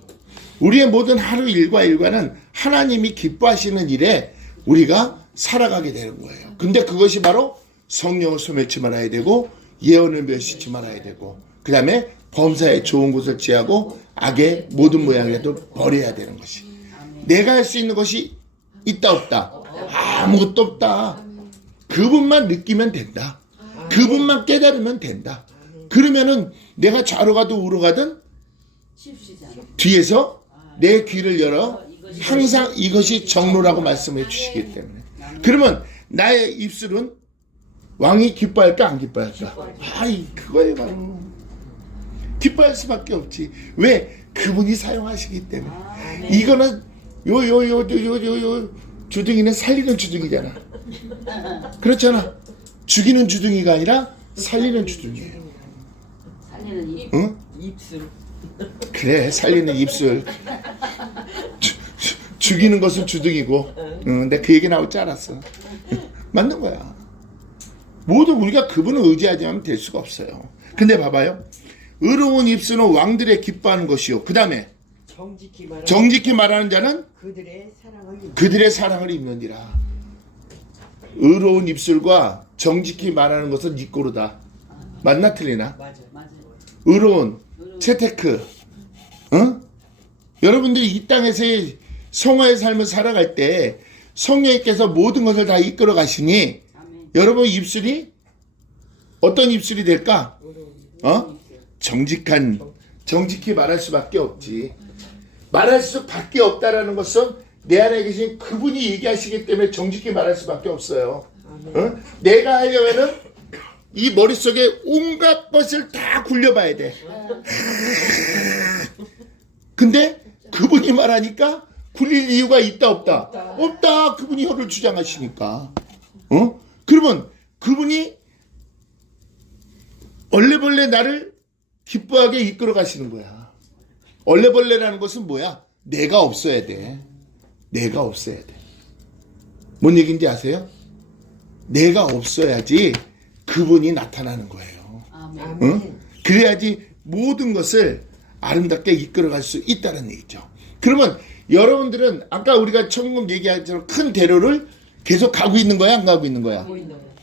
우리의 모든 하루 일과는 하나님이 기뻐하시는 일에 우리가 살아가게 되는 거예요. 근데 그것이 바로 성령을 소멸치 말아야 되고, 예언을 멸시치 말아야 되고, 그 다음에 범사에 좋은 것을 취하고 악의 모든 모양이라도 버려야 되는 것이. 내가 할 수 있는 것이 있다 없다? 아무것도 없다. 그분만 느끼면 된다. 그분만 깨달으면 된다. 그러면은 내가 좌로 가든 우로 가든 뒤에서 내 귀를 열어 항상 이것이 정로라고 말씀해 주시기 때문에. 그러면 나의 입술은 왕이 기뻐할까 안 기뻐할까? 아이 그거예요. 바로 기뻐할 수밖에 없지. 왜? 그분이 사용하시기 때문에. 이거는 요 주둥이는 살리는 주둥이잖아. 그렇잖아. 죽이는 주둥이가 아니라 살리는 주둥이에요. 살리는 응? 입술. 그래, 살리는 입술. 죽이는 것은 주둥이고. 근데 그 얘기 나올 줄 알았어. 맞는 거야. 모두 우리가 그분을 의지하지 않으면 될 수가 없어요. 근데 봐봐요. 의로운 입술은 왕들의 기뻐하는 것이요. 그 다음에 정직히 말하는 자는 그들의 사랑을 입느니라. 의로운 입술과 정직히 말하는 것은 이꼬르다. 맞나 틀리나? 맞아. 의로운 채테크. 응? 여러분들이 이 땅에서의 성화의 삶을 살아갈 때 성령님께서 모든 것을 다 이끌어 가시니 여러분 입술이 어떤 입술이 될까? 정직히 말할 수밖에 없지. 말할 수밖에 없다라는 것은 내 안에 계신 그분이 얘기하시기 때문에 정직히 말할 수밖에 없어요. 내가 하려면은 이 머릿속에 온갖 것을 다 굴려봐야 돼. 근데 그분이 말하니까 굴릴 이유가 있다 없다? 없다. 그분이 혀를 주장하시니까. 그러면 그분이 얼레벌레 나를 기뻐하게 이끌어 가시는 거야. 얼레벌레라는 것은 뭐야? 내가 없어야 돼. 내가 없어야 돼. 뭔 얘기인지 아세요? 내가 없어야지 그분이 나타나는 거예요. 아멘. 그래야지 모든 것을 아름답게 이끌어갈 수 있다는 얘기죠. 그러면 여러분들은 아까 우리가 처음 얘기한 것처럼 큰 대로를 계속 가고 있는 거야? 안 가고 있는 거야?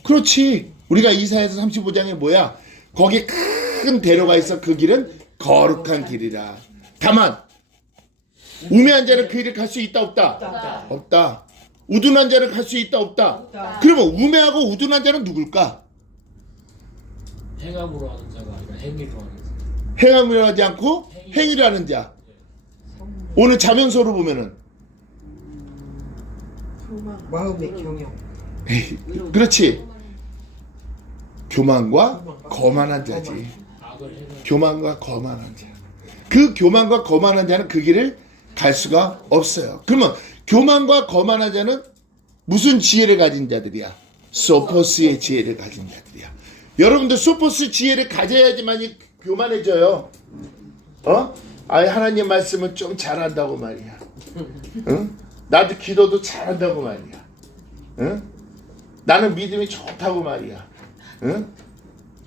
그렇지. 우리가 이사야서 35장에 뭐야? 거기에 큰 대로가 있어. 그 길은 거룩한 길이라. 다만 우매한 자는 그 길을 갈 수 있다 없다? 없다. 우둔한 자는 갈 수 있다 없다? 그러면 우매하고 우둔한 자는 누굴까? 행함으로 하는 자가 아니라 행위로 하는 자. 행함을 하지 않고 행위를 하는 자. 오늘 자면서로 보면은 마음의 경영. 에이, 그렇지. 교만과 거만한 자지. 악을 행한 교만과 거만한 자. 그 교만과 거만한 자는 그 길을 갈 수가 없어요. 그러면 교만과 거만한 자는 무슨 지혜를 가진 자들이야? 소포스의 지혜를 가진 자들이야. 여러분들 소포스 지혜를 가져야지만이 교만해져요. 아예 하나님 말씀은 좀 잘한다고 말이야. 응? 나도 기도도 잘한다고 말이야. 응? 나는 믿음이 좋다고 말이야. 응?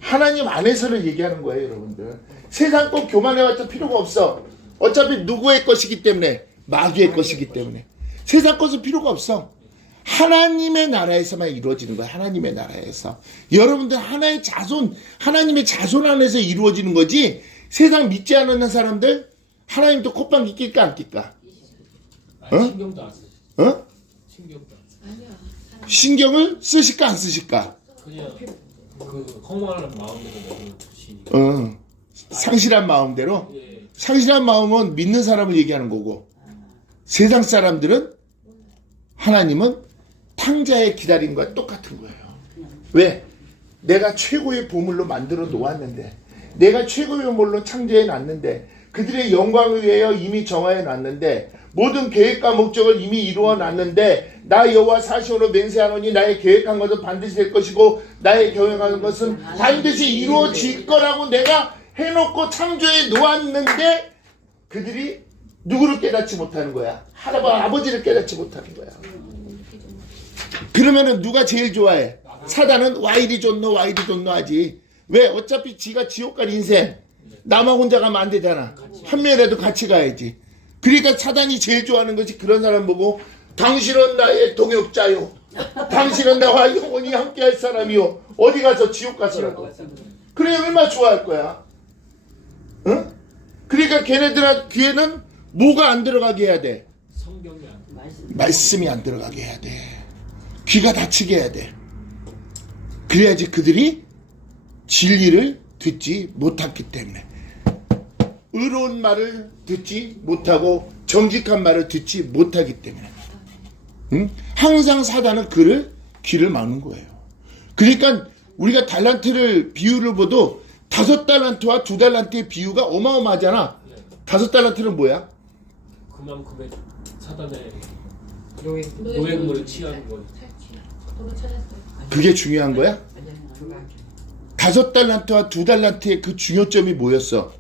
하나님 안에서를 얘기하는 거예요, 여러분들. 세상 꼭 교만해봤자 필요가 없어. 어차피 누구의 것이기 때문에, 마귀의 것이기 때문에. 세상 것은 필요가 없어. 하나님의 나라에서만 이루어지는 거야. 하나님의 나라에서. 여러분들 하나의 자손, 하나님의 자손 안에서 이루어지는 거지. 세상 믿지 않는 사람들 하나님도 콧방귀 낄까 안 낄까? 신경도 안 쓰지. 신경도 안 쓰지. 신경을 쓰실까 안 쓰실까? 그냥 그 허무한 마음으로 내주시니까. 상실한 마음대로. 예. 상실한 마음은 믿는 사람을 얘기하는 거고, 세상 사람들은 하나님은 탕자의 기다림과 똑같은 거예요. 왜? 내가 최고의 보물로 만들어 놓았는데, 내가 최고의 보물로 창조해 놨는데, 그들의 영광을 위하여 이미 정하여 놨는데, 모든 계획과 목적을 이미 이루어 놨는데, 나 여호와 사시오로 맹세하노니 나의 계획한 것은 반드시 될 것이고 나의 경영하는 것은 반드시 이루어질 거라고 내가 해놓고 창조해 놓았는데, 그들이 누구를 깨닫지 못하는 거야? 아버지를 깨닫지 못하는 거야. 그러면은 누가 제일 좋아해? 사단은 와이리 존노 하지. 왜? 어차피 지가 지옥 갈 인생, 나만 혼자 가면 안 되잖아. 한 명이라도 같이 가야지. 그러니까 사단이 제일 좋아하는 것이 그런 사람 보고, 당신은 나의 동역자요, 당신은 나와 영원히 함께할 사람이요, 어디 가서 지옥 가서라도. 그래 얼마나 좋아할 거야. 응? 그러니까 걔네들 귀에는 뭐가 안 들어가게 해야 돼? 성경이 안 말씀이 안 들어가게 해야 돼. 귀가 닫히게 해야 돼. 그래야지 그들이 진리를 듣지 못했기 때문에, 의로운 말을 듣지 못하고 정직한 말을 듣지 못하기 때문에, 응? 항상 사단은 귀를 막는 거예요. 그러니까 우리가 달란트를 비유를 보도 5달란트와 2달란트의 비유가 어마어마하잖아. 5달란트는 뭐야? 그만큼의 사단의 노예. 노예물을 취하는 거예요. 그게 중요한 거야? 5달란트와 2달란트의 그 중요점이 뭐였어?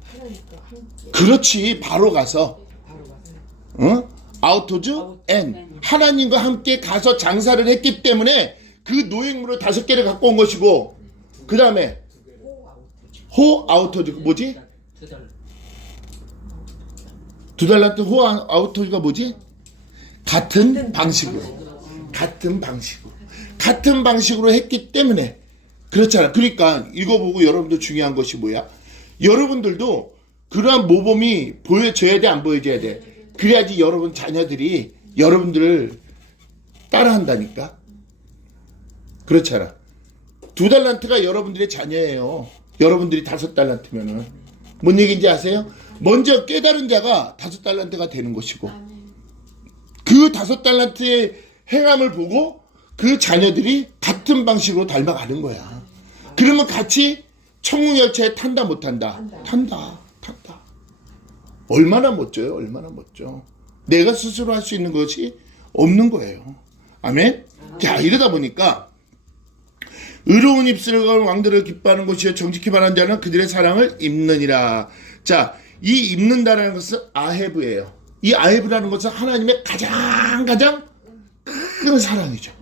그렇지, 바로 가서, 아우토즈 앤 하나님과 함께 가서 장사를 했기 때문에 그 노예물을 5개를 갖고 온 것이고, 그 다음에 호 아우토즈 뭐지? 2달란트 호 아우토즈가 뭐지? 같은 방식으로 했기 때문에 그렇잖아. 그러니까 읽어보고 여러분들 중요한 것이 뭐야? 여러분들도 그러한 모범이 보여줘야 돼, 안 보여줘야 돼? 그래야지 여러분 자녀들이 여러분들을 따라한다니까. 그렇잖아. 2달란트가 여러분들의 자녀예요. 여러분들이 5달란트면은. 뭔 얘기인지 아세요? 먼저 깨달은 자가 5달란트가 되는 것이고, 그 5달란트의 행함을 보고 그 자녀들이 같은 방식으로 닮아가는 거야. 그러면 같이 천국 열차에 탄다 못 탄다? 탄다. 얼마나 멋져요? 얼마나 멋져. 내가 스스로 할 수 있는 것이 없는 거예요. 아멘? 자, 이러다 보니까 의로운 입술을 가진 왕들을 기뻐하는 것이요 정직히 말하는 자는 그들의 사랑을 입느니라. 자, 이 입는다라는 것은 아헤브예요. 이 아헤브라는 것은 하나님의 가장 큰 사랑이죠.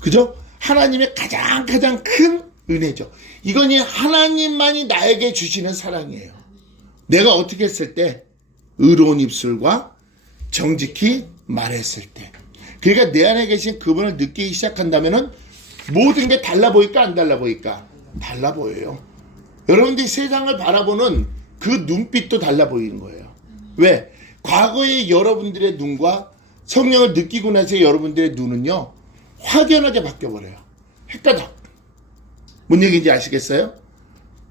그죠? 하나님의 가장 큰 은혜죠. 이건이 하나님만이 나에게 주시는 사랑이에요. 내가 어떻게 했을 때? 의로운 입술과 정직히 말했을 때. 그러니까 내 안에 계신 그분을 느끼기 시작한다면은 모든 게 달라 보일까 안 달라 보일까? 달라 보여요. 여러분들이 세상을 바라보는 그 눈빛도 달라 보이는 거예요. 왜? 과거의 여러분들의 눈과 성령을 느끼고 나서 여러분들의 눈은요 확연하게 바뀌어버려요. 헷갈려. 뭔 얘기인지 아시겠어요?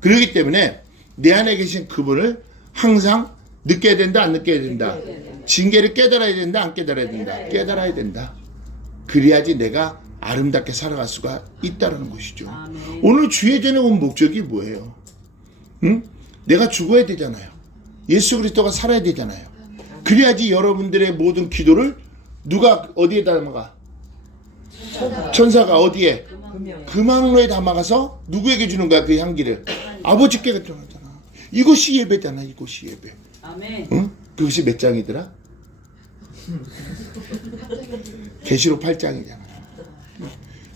그렇기 때문에 내 안에 계신 그분을 항상 느껴야 된다 안 느껴야 된다? 징계를 깨달아야 된다 안 깨달아야 된다? 깨달아야 된다. 그래야지 내가 아름답게 살아갈 수가 있다는 것이죠. 오늘 주의 전에 온 목적이 뭐예요? 응? 내가 죽어야 되잖아요. 예수 그리스도가 살아야 되잖아요. 그래야지 여러분들의 모든 기도를 누가 어디에 담아가? 천사가 어디에? 금왕로에 담아가서 누구에게 주는 거야? 그 향기를 아버지께 전하잖아. 이것이 예배잖아. 이것이 예배. 아멘. 응? 그것이 몇 장이더라? 계시록 8장이잖아.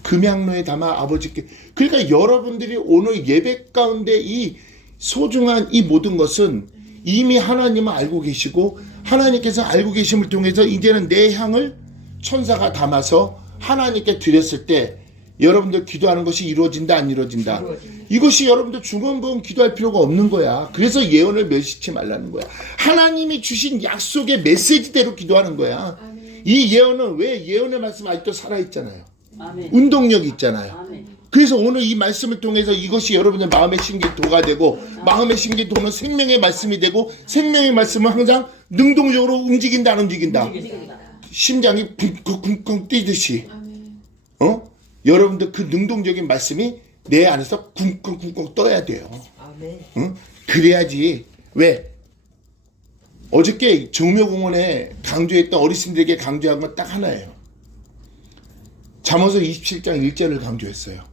금양로에 담아 아버지께. 그러니까 여러분들이 오늘 예배 가운데 이 소중한 이 모든 것은 이미 하나님은 알고 계시고 하나님께서 알고 계심을 통해서 이제는 내 향을 천사가 담아서 하나님께 드렸을 때 여러분들 기도하는 것이 이루어진다 안 이루어진다? 이것이 여러분들 중언부언 기도할 필요가 없는 거야. 그래서 예언을 멸시치 말라는 거야. 하나님이 주신 약속의 메시지대로 기도하는 거야. 이 예언은 왜 예언의 말씀 아직도 살아있잖아요. 운동력이 있잖아요. 그래서 오늘 이 말씀을 통해서 이것이 여러분의 마음에 심긴 도가 되고 마음에 심긴 도는 생명의 말씀이 되고 생명의 말씀은 항상 능동적으로 움직인다 안 움직인다? 심장이 쿵쿵쿵 뛰듯이 여러분들 그 능동적인 말씀이 내 안에서 쿵쿵쿵쿵 떠야 돼요. 응? 그래야지. 왜? 어저께 정묘공원에 강조했던 어르신들에게 강조한 건 딱 하나예요. 잠언서 27장 1절을 강조했어요.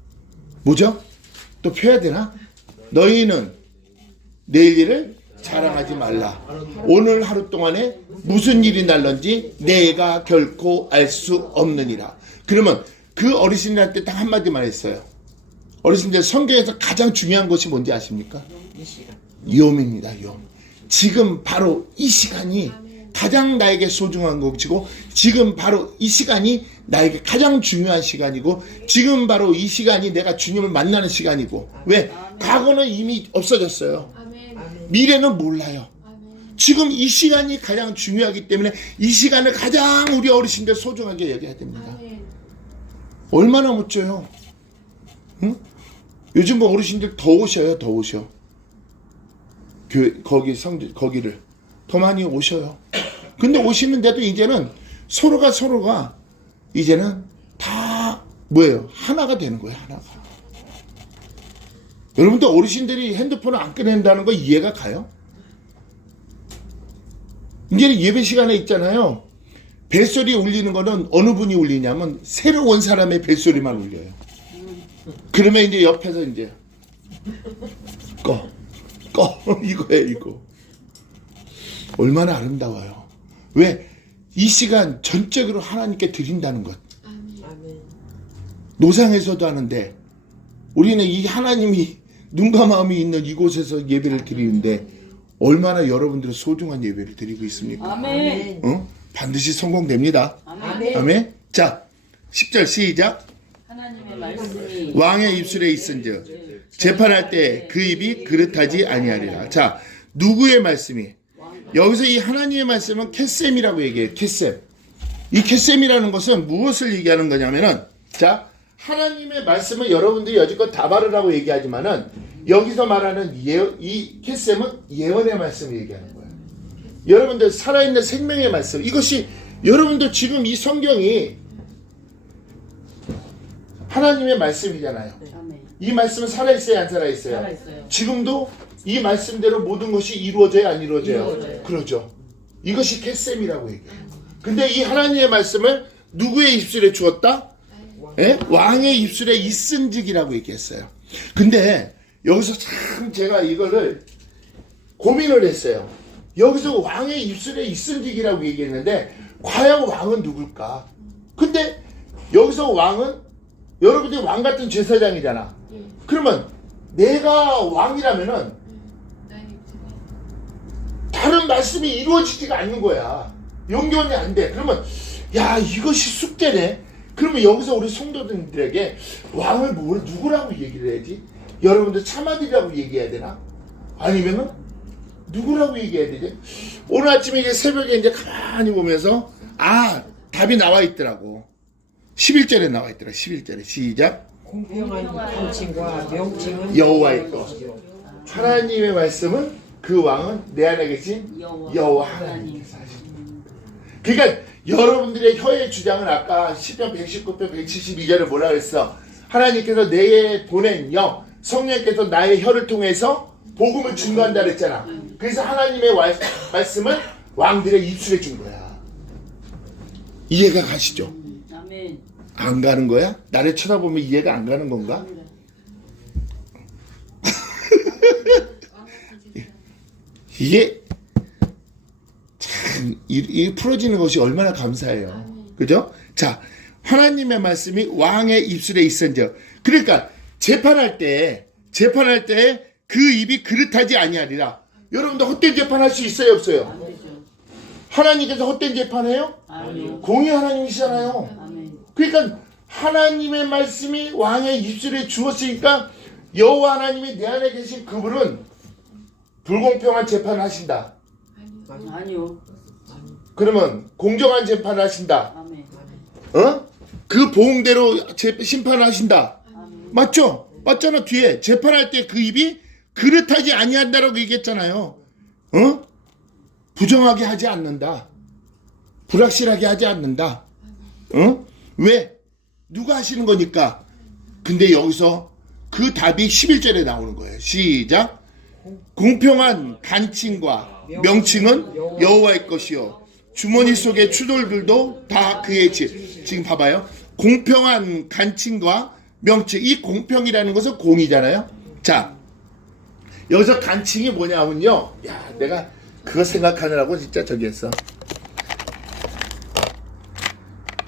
뭐죠? 또 펴야 되나? 너희는 내일 일을 자랑하지 말라. 오늘 하루 동안에 무슨 일이 날런지 내가 결코 알 수 없느니라. 그러면 그 어르신들한테 딱 한마디만 했어요. 어르신들 성경에서 가장 중요한 것이 뭔지 아십니까? 염입니다. 염. 지금 바로 이 시간이 가장 나에게 소중한 것이고 지금 바로 이 시간이 나에게 가장 중요한 시간이고 지금 바로 이 시간이 내가 주님을 만나는 시간이고 왜? 과거는 이미 없어졌어요. 미래는 몰라요. 지금 이 시간이 가장 중요하기 때문에 이 시간을 가장 우리 어르신들 소중하게 여겨야 됩니다. 얼마나 멋져요. 응? 요즘 뭐 어르신들 더 오셔요. 더 오셔. 교회 거기를 더 많이 오셔요. 근데 오시는데도 이제는 서로가 이제는 다 뭐예요? 하나가 되는 거예요. 하나가. 여러분들 어르신들이 핸드폰을 안 꺼낸다는 거 이해가 가요? 이제는 예배 시간에 있잖아요. 벨소리 울리는 거는 어느 분이 울리냐면 새로 온 사람의 벨소리만 울려요. 그러면 이제 옆에서 이제 꺼 이거예요. 이거 얼마나 아름다워요. 왜? 이 시간 전적으로 하나님께 드린다는 것. 노상에서도 하는데 우리는 이 하나님이 눈과 마음이 있는 이곳에서 예배를 드리는데 얼마나 여러분들은 소중한 예배를 드리고 있습니까? 아멘. 반드시 성공됩니다. 아멘. 아멘. 자, 10절 시작. 하나님의 말씀이 왕의 입술에 있은즉 재판할 때 그 입이 그릇하지 아니하리라. 자, 누구의 말씀이? 여기서 이 하나님의 말씀은 캐셈이라고 얘기해요. 캐셈. 이 캐셈이라는 것은 무엇을 얘기하는 거냐면은 자, 하나님의 말씀은 여러분들이 여지껏 다 바르라고 얘기하지만은 여기서 말하는 이 캐셈은 예언의 말씀을 얘기하는 거예요. 여러분들 살아있는 생명의 말씀, 이것이 여러분들 지금 이 성경이 하나님의 말씀이잖아요. 아멘. 이 말씀은 살아있어요, 안 살아있어요? 살아있어요. 지금도 이 말씀대로 모든 것이 이루어져요, 안 이루어져요? 이루어져요. 그러죠. 이것이 캐셈이라고 얘기해요. 근데 이 하나님의 말씀을 누구의 입술에 주었다? 예? 왕의 입술에 있은즉이라고 얘기했어요. 근데 여기서 참 제가 이거를 고민을 했어요. 여기서 왕의 입술에 있은즉이라고 얘기했는데 과연 왕은 누굴까? 근데 여기서 왕은 여러분들이 왕 같은 제사장이잖아. 그러면 내가 왕이라면은 다른 말씀이 이루어지지가 않는 거야. 연결이 안 돼. 그러면 야, 이것이 숙제네. 그러면 여기서 우리 성도들에게 왕을 누구라고 얘기를 해야지? 여러분들 참아들이라고 얘기해야 되나? 아니면은 누구라고 얘기해야 되지? 오늘 아침에 이제 새벽에 이제 가만히 보면서 답이 나와 있더라고. 11절에 나와 있더라. 11절에 시작. 공평한 간칭과 명칭은 여호와의 것. 하나님의 말씀은 그 왕은 내 안에 계신 여호와 하나님께서 하십니다. 그러니까 여러분들의 혀의 주장은 아까 시편 119편 172절에 뭐라 그랬어? 하나님께서 내게 보낸 영, 성령께서 나의 혀를 통해서 복음을 증거한다 그랬잖아. 그래서 하나님의 말씀을 왕들의 입술에 준 거야. 이해가 가시죠? 아멘. 안 가는 거야? 나를 쳐다보면 이해가 안 가는 건가? 이게 참 이 풀어지는 것이 얼마나 감사해요. 그죠? 자, 하나님의 말씀이 왕의 입술에 있은즉. 그러니까 재판할 때 그 입이 그릇하지 아니하리라. 여러분들 헛된 재판할 수 있어요, 없어요? 안 되죠. 하나님께서 헛된 재판해요? 아멘. 공의 하나님이시잖아요. 아멘. 그러니까 하나님의 말씀이 왕의 입술에 주었으니까 여호와 하나님이 내 안에 계신 그분은 불공평한 재판을 하신다. 아니요. 그러면 공정한 재판을 하신다. 아멘. 그 보응대로 심판을 하신다. 아멘. 맞죠? 맞잖아. 뒤에 재판할 때 그 입이 그릇하지 아니한다라고 얘기했잖아요. 부정하게 하지 않는다. 불확실하게 하지 않는다. 왜? 누가 하시는 거니까. 근데 여기서 그 답이 11절에 나오는 거예요. 시작. 공평한 간칭과 명칭은 여호와의 것이요 주머니 속의 추돌들도 다 그의 집. 지금 봐봐요. 공평한 간칭과 명칭. 이 공평이라는 것은 공이잖아요. 자, 여기서 간칭이 뭐냐면요. 야, 내가 그거 생각하느라고 진짜 저기 했어.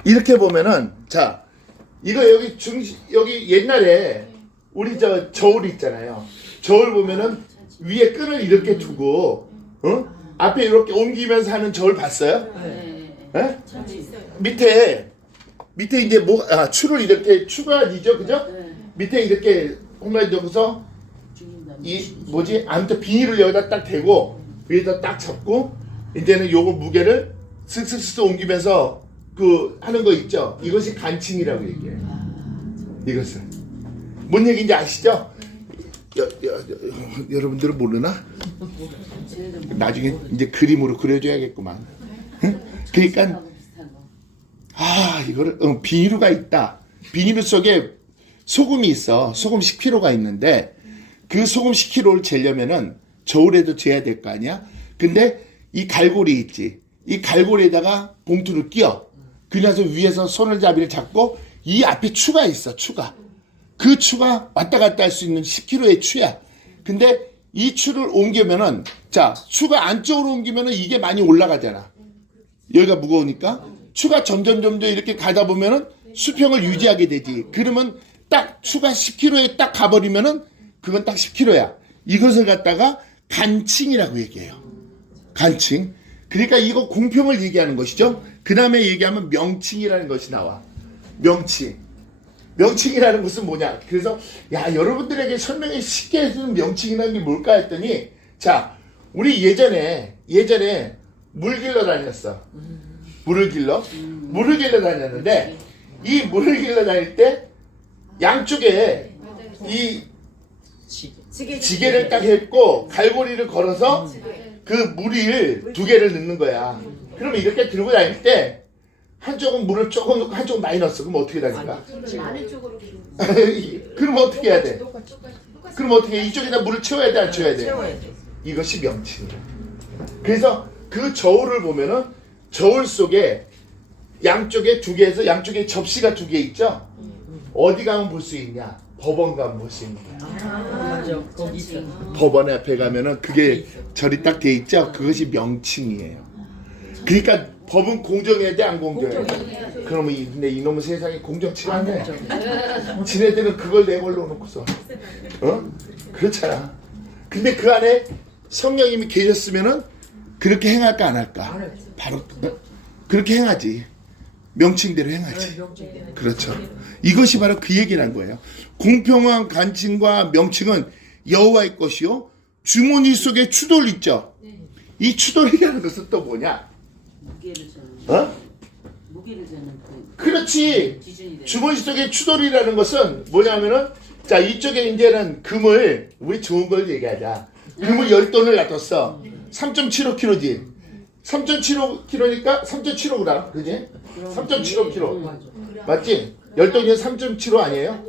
이렇게 보면은, 자, 이거 여기 옛날에 우리 저울 있잖아요. 저울 보면은 위에 끈을 이렇게 두고, 앞에 이렇게 옮기면서 하는 저울 봤어요? 네. 밑에 이제 추를 이렇게 추가지죠, 그죠? 네. 밑에 이렇게 보면 여기서 아무튼 비닐을 여기다 딱 대고 위에다 딱 잡고 이제는 요거 무게를 슥슥슥 옮기면서 하는 거 있죠. 이것이 간칭이라고 얘기해요. 이것은 뭔 얘기인지 아시죠? 여러분들은 모르나? 나중에 이제 그림으로 그려줘야겠구만. 그러니까 이거를 비닐가 있다. 비닐 속에 소금이 있어. 소금 10kg가 있는데 그 소금 10kg를 재려면은 저울에도 재야 될 거 아니야? 근데 이 갈고리 있지. 이 갈고리에다가 봉투를 끼워. 그래서 위에서 손을잡이를 잡고 이 앞에 추가 있어. 추가. 그 추가 왔다 갔다 할 수 있는 10kg의 추야. 근데 이 추를 옮기면은 추가 안쪽으로 옮기면은 이게 많이 올라가잖아. 여기가 무거우니까 추가 점점 이렇게 가다 보면은 수평을 유지하게 되지. 그러면 딱 추가 10kg에 딱 가버리면은 그건 딱 10kg야. 이것을 갖다가 간칭이라고 얘기해요. 간칭. 그러니까 이거 공평을 얘기하는 것이죠. 그 다음에 얘기하면 명칭이라는 것이 나와. 명칭. 명칭이라는 것은 뭐냐. 그래서 여러분들에게 설명이 쉽게 해주는 명칭이라는 게 뭘까 했더니 우리 예전에 물 길러 다녔어. 물을 길러 다녔는데 이 물을 길러 다닐 때 양쪽에 이 지게를 딱 했고 갈고리를 걸어서 그 물을 두 개를 넣는 거야. 그러면 이렇게 들고 다닐 때 한쪽은 물을 조금 넣고 한쪽은 많이 넣었어. 그럼 어떻게 다닐까? 그럼 어떻게 해야 돼? 그럼 어떻게 해? 이쪽에다 물을 채워야 돼, 안 채워야 돼? 채워야 돼. 이것이 명칭이야. 그래서 그 저울을 보면은 저울 속에 양쪽에 두 개에서 양쪽에 접시가 두 개 있죠? 어디 가면 볼 수 있냐? 법원 가면 볼 수 있는 거야. 맞아. 거기 있어. 법원 앞에 가면은 그게 절이 딱 돼 있죠? 그것이 명칭이에요. 그러니까 법은 공정해야 돼, 안 공정해야 돼? 그러면 근데 이놈의 세상이 공정치가 않네. 지네들은 그걸 내걸로 놓고서. 어? 그렇잖아. 근데 그 안에 성령님이 계셨으면은 그렇게 행할까 안 할까? 바로 그렇게 행하지. 명칭대로 행하지. 그렇죠. 이것이 바로 그 얘기란 거예요. 공평한 간칭과 명칭은 여호와의 것이요 주머니 속에 추돌 있죠. 이 추돌이라는 것은 또 뭐냐? 무게를 재는 어? 무게를 재는 그 그렇지. 기준이 돼. 주머니 속에 추돌이라는 것은 뭐냐면은 자 이쪽에 이제는 금을 우리 좋은 걸 얘기하자. 금을 10돈을 놔뒀어. 3.75kg지. 3.75kg니까 3.75g. 그지? 3.75kg. 맞지? 10돈이면 3.75 아니에요?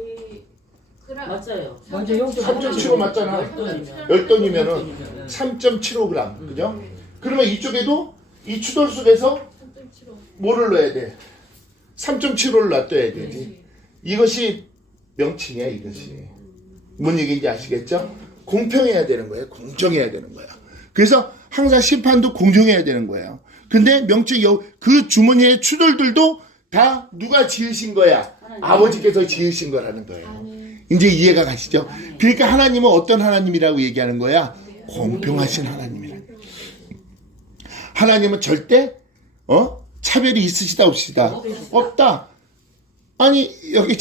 맞아요. 먼저 용돈 3.75 맞잖아. 10돈이면은 3.75g. 그죠? 그러면 이쪽에도 이 추돌 속에서 뭐를 넣어야 돼? 3.75를 놔둬야 되지. 이것이 명칭이야, 이것이. 뭔 얘기인지 아시겠죠? 공평해야 되는 거예요. 공정해야 되는 거야. 그래서 항상 심판도 공정해야 되는 거예요. 근데 명칭 그 주머니의 추돌들도 다 누가 지으신 거야? 아버지께서 지으신 거라는 거예요. 이제 이해가 가시죠? 그러니까 하나님은 어떤 하나님이라고 얘기하는 거야? 공평하신 하나님이라는 거야. 하나님은 절대 차별이 있으시다 없으시다? 없다. 아니 여기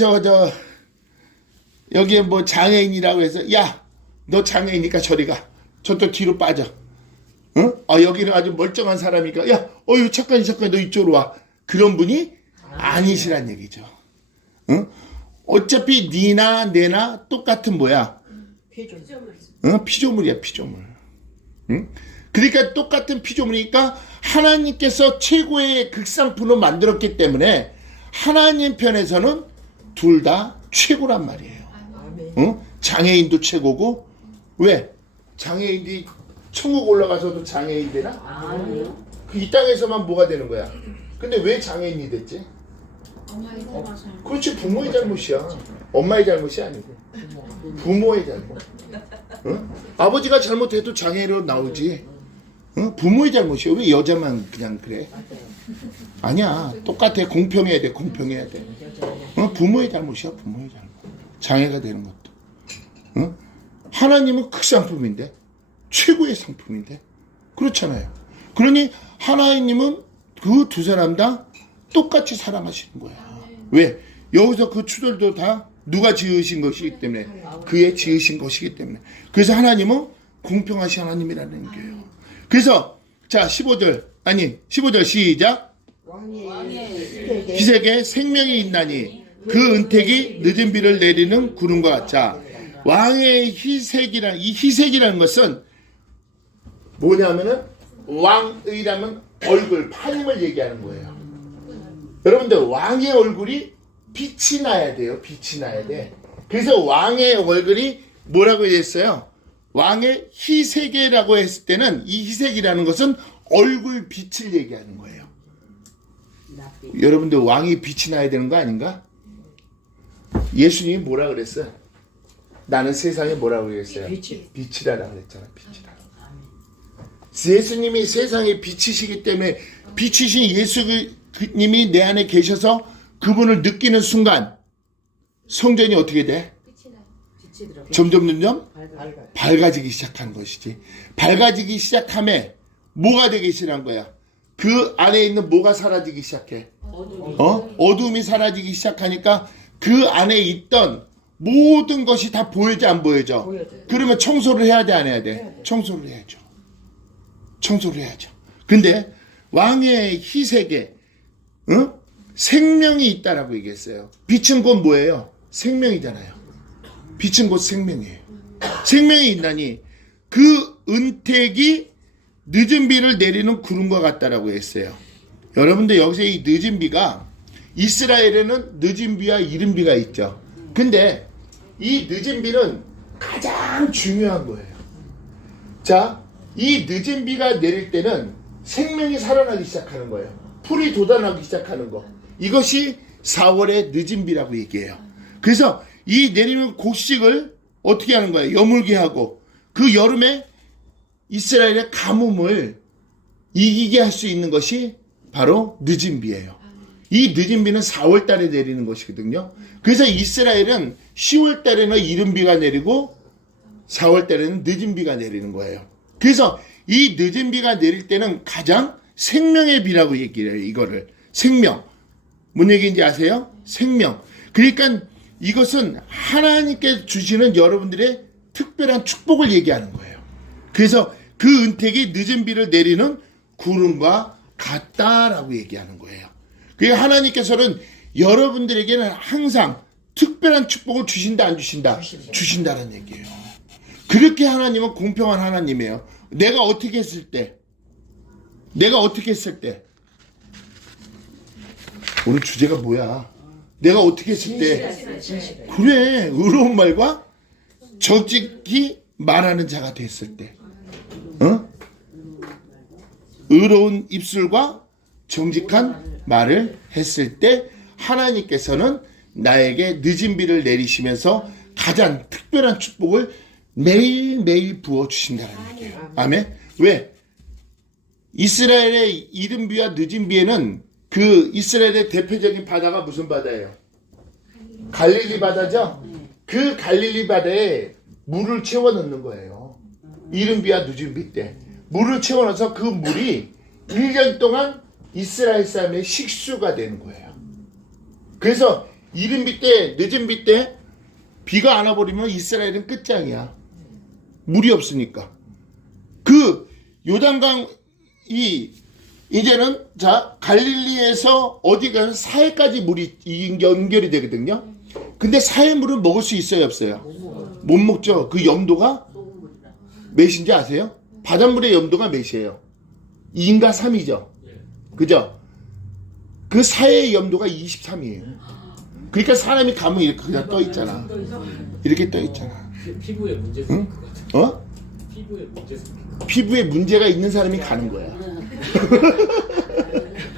여기에 뭐 장애인이라고 해서 야 너 장애인이니까 저리 가. 저또 뒤로 빠져. 어? 아 여기는 아주 멀쩡한 사람이니까 야 어유 잠깐 너 이쪽으로 와. 그런 분이 아니시란 얘기죠. 어? 어차피 니나 내나 똑같은 뭐야? 피조물이야 피조물. 응? 그러니까 똑같은 피조물이니까 하나님께서 최고의 극상품을 만들었기 때문에 하나님 편에서는 둘 다 최고란 말이에요. 응? 장애인도 최고고 왜? 장애인이 천국 올라가서도 장애인 되나? 아니요. 이 땅에서만 뭐가 되는 거야? 근데 왜 장애인이 됐지? 그렇지 부모의 잘못이야. 엄마의 잘못이 아니고 부모의 잘못. 응? 아버지가 잘못해도 장애인으로 나오지. 응? 부모의 잘못이야. 왜 여자만 그냥 그래? 아니야. 똑같아. 공평해야 돼. 공평해야 돼. 응? 부모의 잘못이야. 부모의 잘못. 장애가 되는 것도. 응? 하나님은 극상품인데 최고의 상품인데 그렇잖아요. 그러니 하나님은 그 두 사람 다 똑같이 사랑하시는 거야. 왜? 여기서 그 추돌도 다 누가 지으신 것이기 때문에 그의 지으신 것이기 때문에 그래서 하나님은 공평하신 하나님이라는 거예요. 그래서 자 15절 시작. 희색에 생명이 있나니 그 은택이 늦은 비를 내리는 구름과 같자. 왕의 희색이란 이 희색이라는 것은 뭐냐면은 왕의라면 얼굴 판임을 얘기하는 거예요. 여러분들 왕의 얼굴이 빛이 나야 돼요. 빛이 나야 돼. 그래서 왕의 얼굴이 뭐라고 했어요? 왕의 희색이라고 했을 때는 이 희색이라는 것은 얼굴 빛을 얘기하는 거예요. 여러분들 왕이 빛이 나야 되는 거 아닌가? 예수님이 뭐라 그랬어요? 나는 세상에 뭐라고 그랬어요? 빛이라고 그랬잖아. 빛이라. 예수님이 세상의 빛이시기 때문에 빛이신 예수님이 내 안에 계셔서 그분을 느끼는 순간 성전이 어떻게 돼? 점점 밝아지기 시작한 것이지. 밝아지기 시작함에 뭐가 되기 시작한 거야? 그 안에 있는 뭐가 사라지기 시작해? 어둠이 사라지기 시작하니까 그 안에 있던 모든 것이 다 보여져 안 보여져? 그러면 청소를 해야 돼 안 해야 돼? 청소를 해야죠. 청소를 해야죠. 근데 왕의 희색에 생명이 있다라고 얘기했어요. 빛은 곧 뭐예요? 생명이잖아요. 빛은 곧 생명이에요. 생명이 있나니 그 은택이 늦은 비를 내리는 구름과 같다라고 했어요. 여러분들 여기서 이 늦은 비가 이스라엘에는 늦은 비와 이른 비가 있죠. 근데 이 늦은 비는 가장 중요한 거예요. 자, 이 늦은 비가 내릴 때는 생명이 살아나기 시작하는 거예요. 풀이 돋아나기 시작하는 거. 이것이 4월의 늦은 비라고 얘기해요. 그래서 이 내리는 곡식을 어떻게 하는 거예요? 여물게 하고 그 여름에 이스라엘의 가뭄을 이기게 할 수 있는 것이 바로 늦은 비예요. 이 늦은 비는 4월 달에 내리는 것이거든요. 그래서 이스라엘은 10월 달에는 이른 비가 내리고 4월 달에는 늦은 비가 내리는 거예요. 그래서 이 늦은 비가 내릴 때는 가장 생명의 비라고 얘기해요. 이거를 생명. 뭔 얘기인지 아세요? 생명. 그러니까 이것은 하나님께 주시는 여러분들의 특별한 축복을 얘기하는 거예요. 그래서 그 은택이 늦은 비를 내리는 구름과 같다라고 얘기하는 거예요. 그러니까 하나님께서는 여러분들에게는 항상 특별한 축복을 주신다 안 주신다? 주신다는 얘기예요. 그렇게 하나님은 공평한 하나님이에요. 내가 어떻게 했을 때 오늘 주제가 뭐야? 내가 어떻게 했을 때 그래 의로운 말과 정직히 말하는 자가 됐을 때 의로운 입술과 정직한 말을 했을 때 하나님께서는 나에게 늦은 비를 내리시면서 가장 특별한 축복을 매일매일 부어주신다는 얘기예요. 아멘. 왜? 이스라엘의 이른 비와 늦은 비에는 그 이스라엘의 대표적인 바다가 무슨 바다예요? 갈릴리 바다죠? 그 갈릴리 바다에 물을 채워 넣는 거예요. 이른 비와 늦은 비 때. 물을 채워 넣어서 그 물이 1년 동안 이스라엘 사람의 식수가 되는 거예요. 그래서 이른 비 때, 늦은 비 때 비가 안 와버리면 이스라엘은 끝장이야. 물이 없으니까. 그 요단강 이제는 자 갈릴리에서 어디가 사해까지 물이 연결이 되거든요. 근데 사해 물은 먹을 수 있어요, 없어요? 못 먹죠. 그 염도가 몇인지 아세요? 바닷물의 염도가 몇이에요? 2인가 3이죠. 그죠? 그 사해의 염도가 23이에요. 그러니까 사람이 가면 이렇게 그냥 떠 있잖아. 이렇게 떠 있잖아. 피부에 문제가 응? 있는 것 같아. 어? 피부에 문제가 피부에 문제가 있는 사람이 가는 거야.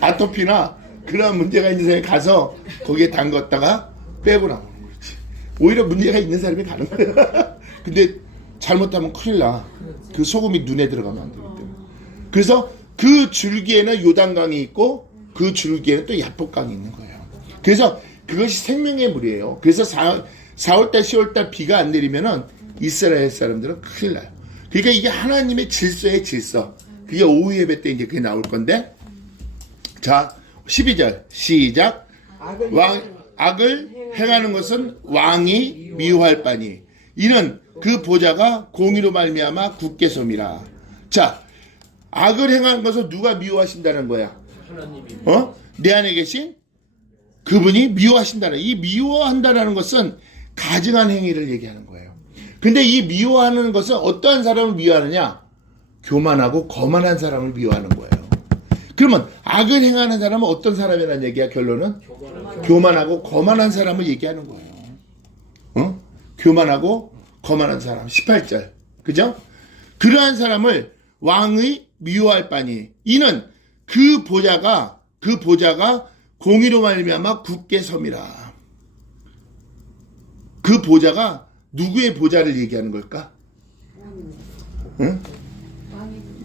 아토피나 그런 문제가 있는 사람이 가서 거기에 담갔다가 빼고 나오는 거지. 오히려 문제가 있는 사람이 가는 거야. 근데 잘못하면 큰일 나. 그 소금이 눈에 들어가면 안 되기 때문에. 그래서 그 줄기에는 요단강이 있고 그 줄기에는 또 야복강이 있는 거예요. 그래서 그것이 생명의 물이에요. 그래서 4월달 10월달 비가 안 내리면은 이스라엘 사람들은 큰일 나요. 그러니까 이게 하나님의 질서의 질서. 그게 오후 예배 때 이제 그게 나올 건데. 자, 12절 시작. 악을 행하는 것은 왕이 미워할 바니 이는 그 보좌가 공의로 말미암아 굳게 섬이라. 자, 악을 행하는 것을 누가 미워하신다는 거야? 하나님이 내 안에 계신 그분이 미워하신다는. 이 미워한다는 것은 가증한 행위를 얘기하는 거예요. 근데 이 미워하는 것은 어떠한 사람을 미워하느냐? 교만하고 거만한 사람을 미워하는 거예요. 그러면 악을 행하는 사람은 어떤 사람이라는 얘기야? 결론은 교만하고 거만한 사람을 얘기하는 거예요. 교만하고 거만한 사람. 18절. 그죠? 그러한 사람을 왕의 미워할 바니 이는 그 보좌가 공의로 말미암아 굳게 섬이라. 그 보좌가 누구의 보좌를 얘기하는 걸까? 응?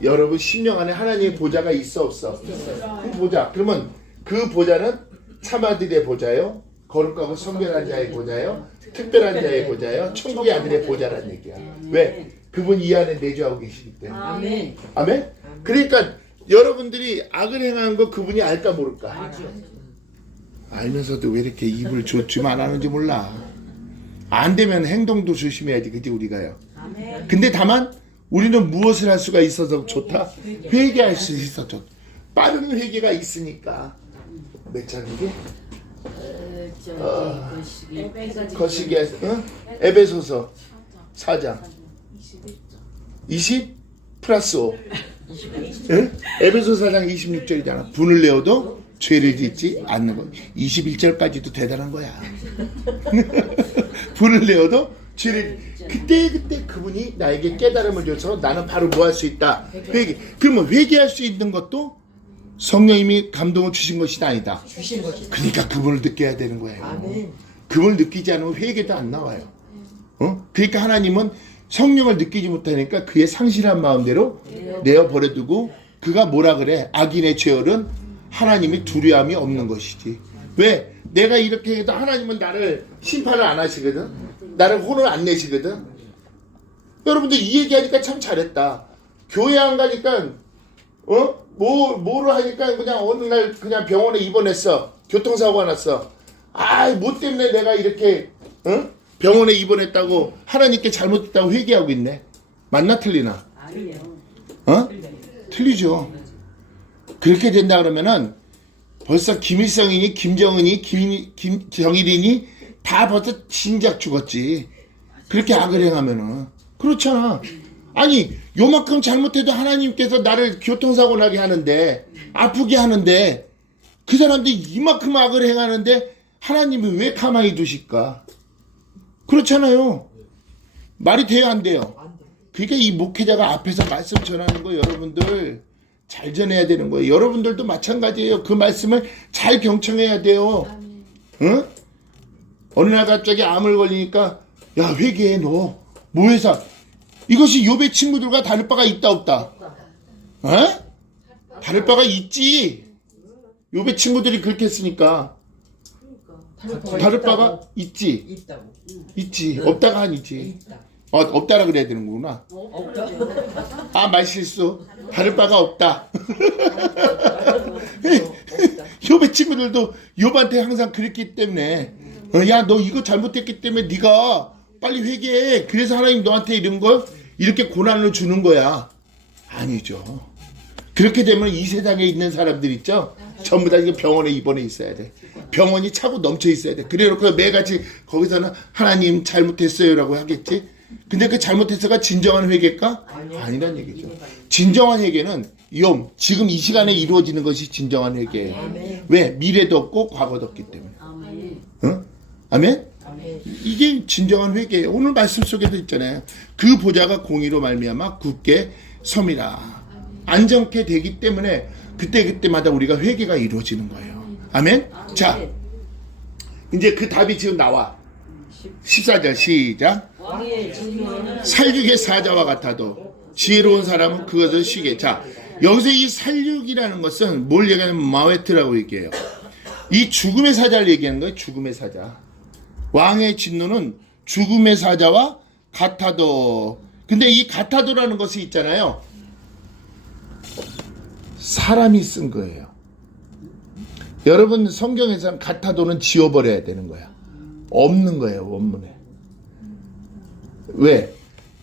여러분 심령 안에 하나님의 보좌가 있어 없어? 그 보좌. 그러면 그 보좌는 참아들의 보좌요, 거룩하고 성결한 자의 보좌요, 특별한 자의 보좌요, 천국의 아들의 보좌라는 얘기야. 왜? 그분 이 안에 내주하고 계시기 때문에. 아멘. 아멘? 그러니까 여러분들이 악을 행하는 거 그분이 알까 모를까? 알면서도 왜 이렇게 입을 조심 안 하는지 몰라. 안 되면 행동도 조심해야지. 그치 우리가요. 아멘. 근데 다만 우리는 무엇을 할 수가 있어서 좋다? 회개할 수 있어 좋다. 빠른 회개가 있으니까. 몇 장이게? 거시기에 에베소서 4장 20 플러스 5 응? 에베소 4장 26절이잖아. 분을 내어도 죄를 짓지 않는 거. 21절까지도 대단한 거야. 분을 내어도 죄를 그때 그분이 나에게 깨달음을 줘서 나는 바로 뭐 할 수 있다. 회개. 그러면 회개할 수 있는 것도 성령님이 감동을 주신 것이 아니다. 주신 것이. 그러니까 그분을 느껴야 되는 거예요. 아멘. 그분을 느끼지 않으면 회개도 안 나와요. 그러니까 하나님은 성령을 느끼지 못하니까 그의 상실한 마음대로 내어 버려두고 그가 뭐라 그래? 악인의 죄열은 하나님이 두려움이 없는 것이지. 왜? 내가 이렇게 해도 하나님은 나를 심판을 안 하시거든. 나를 혼을 안 내시거든. 여러분들 이 얘기하니까 참 잘했다. 교회 안 가니까 뭐를 하니까 그냥 어느 날 그냥 병원에 입원했어. 교통사고가 났어. 뭐 때문에 내가 이렇게 병원에 입원했다고 하나님께 잘못했다고 회개하고 있네. 맞나 틀리나? 아니에요. 틀리죠. 그렇게 된다 그러면은 벌써 김일성이니 김정은이 김정일이니 다 벌써 진작 죽었지. 그렇게 악을 행하면은. 그렇잖아. 아니 요만큼 잘못해도 하나님께서 나를 교통사고 나게 하는데 아프게 하는데 그 사람들이 이만큼 악을 행하는데 하나님이 왜 가만히 두실까? 그렇잖아요. 말이 돼요 안 돼요? 그러니까 이 목회자가 앞에서 말씀 전하는 거 여러분들 잘 전해야 되는 거예요. 여러분들도 마찬가지예요. 그 말씀을 잘 경청해야 돼요. 응? 어느 날 갑자기 암을 걸리니까 야 회개해 너 뭐해서 이것이 욥의 친구들과 다를 바가 있다 없다? 다를 바가 있지. 욥의 친구들이 그렇게 했으니까 다를 바가 있지. 있다고. 있지. 없다가 아니지. 있다. 없다라 그래야 되는구나. 없다. 말실수. 다를 바가 없다. 욥의 친구들도 욥한테 항상 그랬기 때문에 야 너 이거 잘못했기 때문에 네가 빨리 회개해. 그래서 하나님 너한테 이런 걸 이렇게 고난을 주는 거야. 아니죠. 그렇게 되면 이 세상에 있는 사람들 있죠. 전부 다 병원에 입원해 있어야 돼. 병원이 차고 넘쳐 있어야 돼. 그래놓고 매같이 거기서는 하나님 잘못했어요라고 하겠지. 근데 그 잘못했어가 진정한 회개일까? 아니란 얘기죠. 진정한 회개는 지금 이 시간에 이루어지는 것이 진정한 회개예요. 왜? 미래도 없고 과거도 없기 때문에. 아멘? 이게 진정한 회개예요. 오늘 말씀 속에도 있잖아요. 그 보좌가 공의로 말미암아 굳게 섬이라. 안정케 되기 때문에 그때마다 우리가 회개가 이루어지는 거예요. 아멘? 자, 이제 그 답이 지금 나와. 14절 시작. 살육의 사자와 같아도 지혜로운 사람은 그것을 쉬게. 자, 여기서 이 살육이라는 것은 뭘 얘기하냐면 마웨트라고 얘기해요. 이 죽음의 사자를 얘기하는 거예요. 죽음의 사자. 왕의 진노는 죽음의 사자와 같아도. 근데 이 같아도라는 것이 있잖아요. 사람이 쓴 거예요. 여러분 성경에서는 같아도는 지워버려야 되는 거야. 없는 거예요. 원문에. 왜?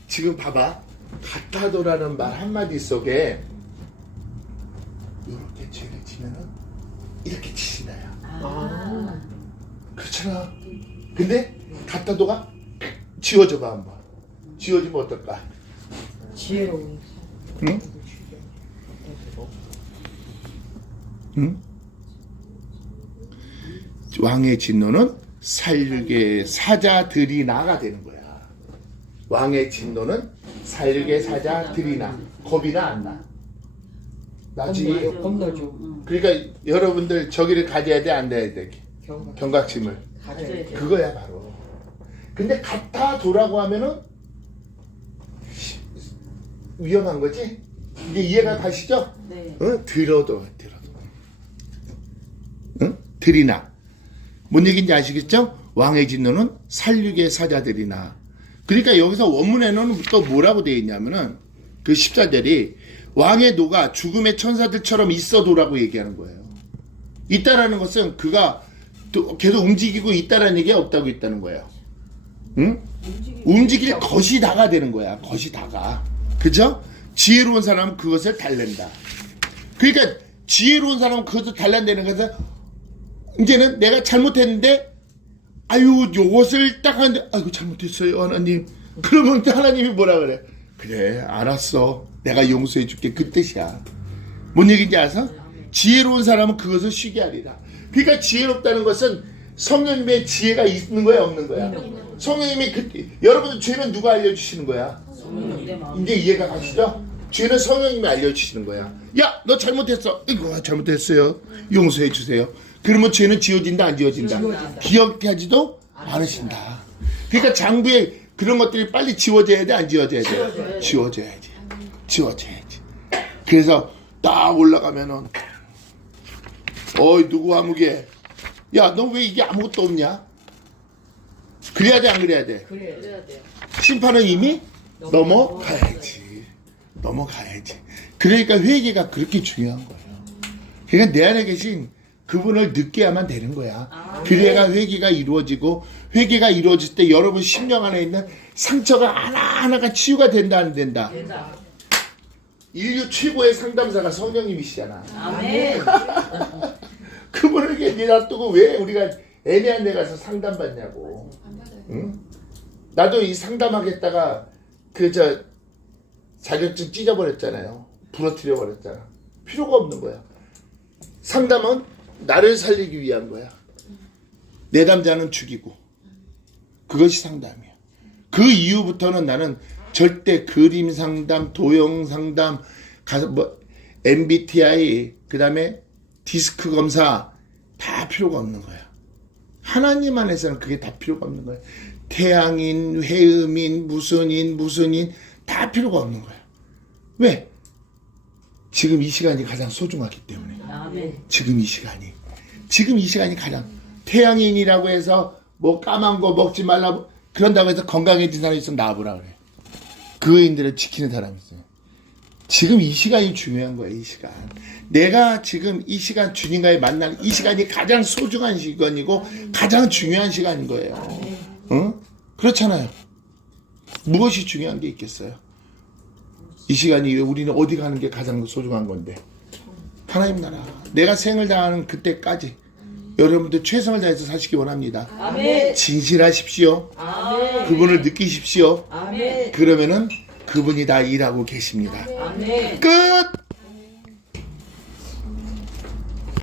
지금 봐봐. 같아도라는 말 한마디 속에 이렇게 죄를 지면은 이렇게 치시나요? 그렇잖아. 근데 같아도가 지워져봐 한번. 지워지면 어떨까? 지혜로운. 응? 응? 왕의 진노는 살육의 사자들이 나가 되는 거야. 왕의 진노는 살육의 사자들이 나. 겁이 나 안 나? 나지. 겁나죠. 그러니까 여러분들 저기를 가져야 돼 안 돼야 돼? 경각심을. 가져야 돼. 그거야 바로. 근데 같아도라고 하면은 위험한 거지. 이게 이해가 가시죠? 네. 들어도. 들이나. 뭔 얘기인지 아시겠죠? 왕의 진노는 살육의 사자들이나. 그러니까 여기서 원문에는 또 뭐라고 되어 있냐면은 그 14절이 왕의 노가 죽음의 천사들처럼 있어도라고 얘기하는 거예요. 있다라는 것은 그가 계속 움직이고 있다라는 얘기가 없다고 있다는 거예요. 응? 움직일 것이 다가 되는 거야. 것이 다가. 그죠? 지혜로운 사람은 그것을 달랜다. 그러니까 지혜로운 사람은 그것을 달란다는 것은 이제는 내가 잘못했는데 아유 요것을 딱 하는데 아이고 잘못했어요 하나님. 그러면 하나님이 뭐라 그래? 그래 알았어 내가 용서해 줄게 그 뜻이야. 뭔 얘기인지 아서? 지혜로운 사람은 그것을 쉬게 하리라. 그러니까 지혜롭다는 것은 성령님의 지혜가 있는 거야 없는 거야? 성령님이 여러분들 죄는 누가 알려주시는 거야? 이제 이해가 가시죠? 죄는 성령님이 알려주시는 거야. 야 너 잘못했어. 이거 잘못했어요. 용서해 주세요. 그러면 죄는 지워진다 안 지워진다? 기억하지도 않으신다. 그러니까 장부에 그런 것들이 빨리 지워져야 돼 안 지워져야 돼? 지워져야지. 지워져야지. 그래서 딱 올라가면은 어이 누구 아무개 야 너 왜 이게 아무것도 없냐? 그래야 돼 안 그래야 돼? 그래. 그래야 돼요. 심판은 이미 넘어가야지. 넘어가야지. 그러니까 회개가 그렇게 중요한 거예요. 그러니까 내 안에 계신 그분을 느껴야만 되는 거야. 그래야 회개가 이루어지고 회개가 이루어질 때 여러분 심령 안에 있는 상처가 하나하나가 치유가 된다 안 된다. 인류 최고의 상담사가 성령님이시잖아. 아멘. 그분에게 놔두고 왜 우리가 애매한 데 가서 상담받냐고. 응? 나도 이 상담하겠다가 자격증 찢어버렸잖아요. 부러뜨려 버렸잖아. 필요가 없는 거야. 상담은 나를 살리기 위한 거야. 내담자는 죽이고. 그것이 상담이야. 그 이후부터는 나는 절대 그림 상담, 도형 상담, MBTI, 그 다음에 디스크 검사 다 필요가 없는 거야. 하나님 안에서는 그게 다 필요가 없는 거야. 태양인, 회음인, 무슨인 다 필요가 없는 거야. 왜? 지금 이 시간이 가장 소중하기 때문에. 아멘. 지금 이 시간이 가장 태양인이라고 해서 뭐 까만 거 먹지 말라 그런다고 해서 건강해진 사람이 있으면 나와보라 그래. 그 의인들을 지키는 사람이 있어요. 지금 이 시간이 중요한 거예요. 이 시간. 내가 지금 이 시간 주님과의 만나는 이 시간이 가장 소중한 시간이고 가장 중요한 시간인 거예요. 응? 그렇잖아요. 무엇이 중요한 게 있겠어요? 이 시간이 우리는 어디 가는 게 가장 소중한 건데 하나님 나라. 내가 생을 다하는 그때까지 여러분들 최선을 다해서 사시기 원합니다. 아멘. 진실하십시오. 아멘. 그분을 느끼십시오. 아멘. 그러면은 그분이 다 일하고 계십니다. 아멘. 끝!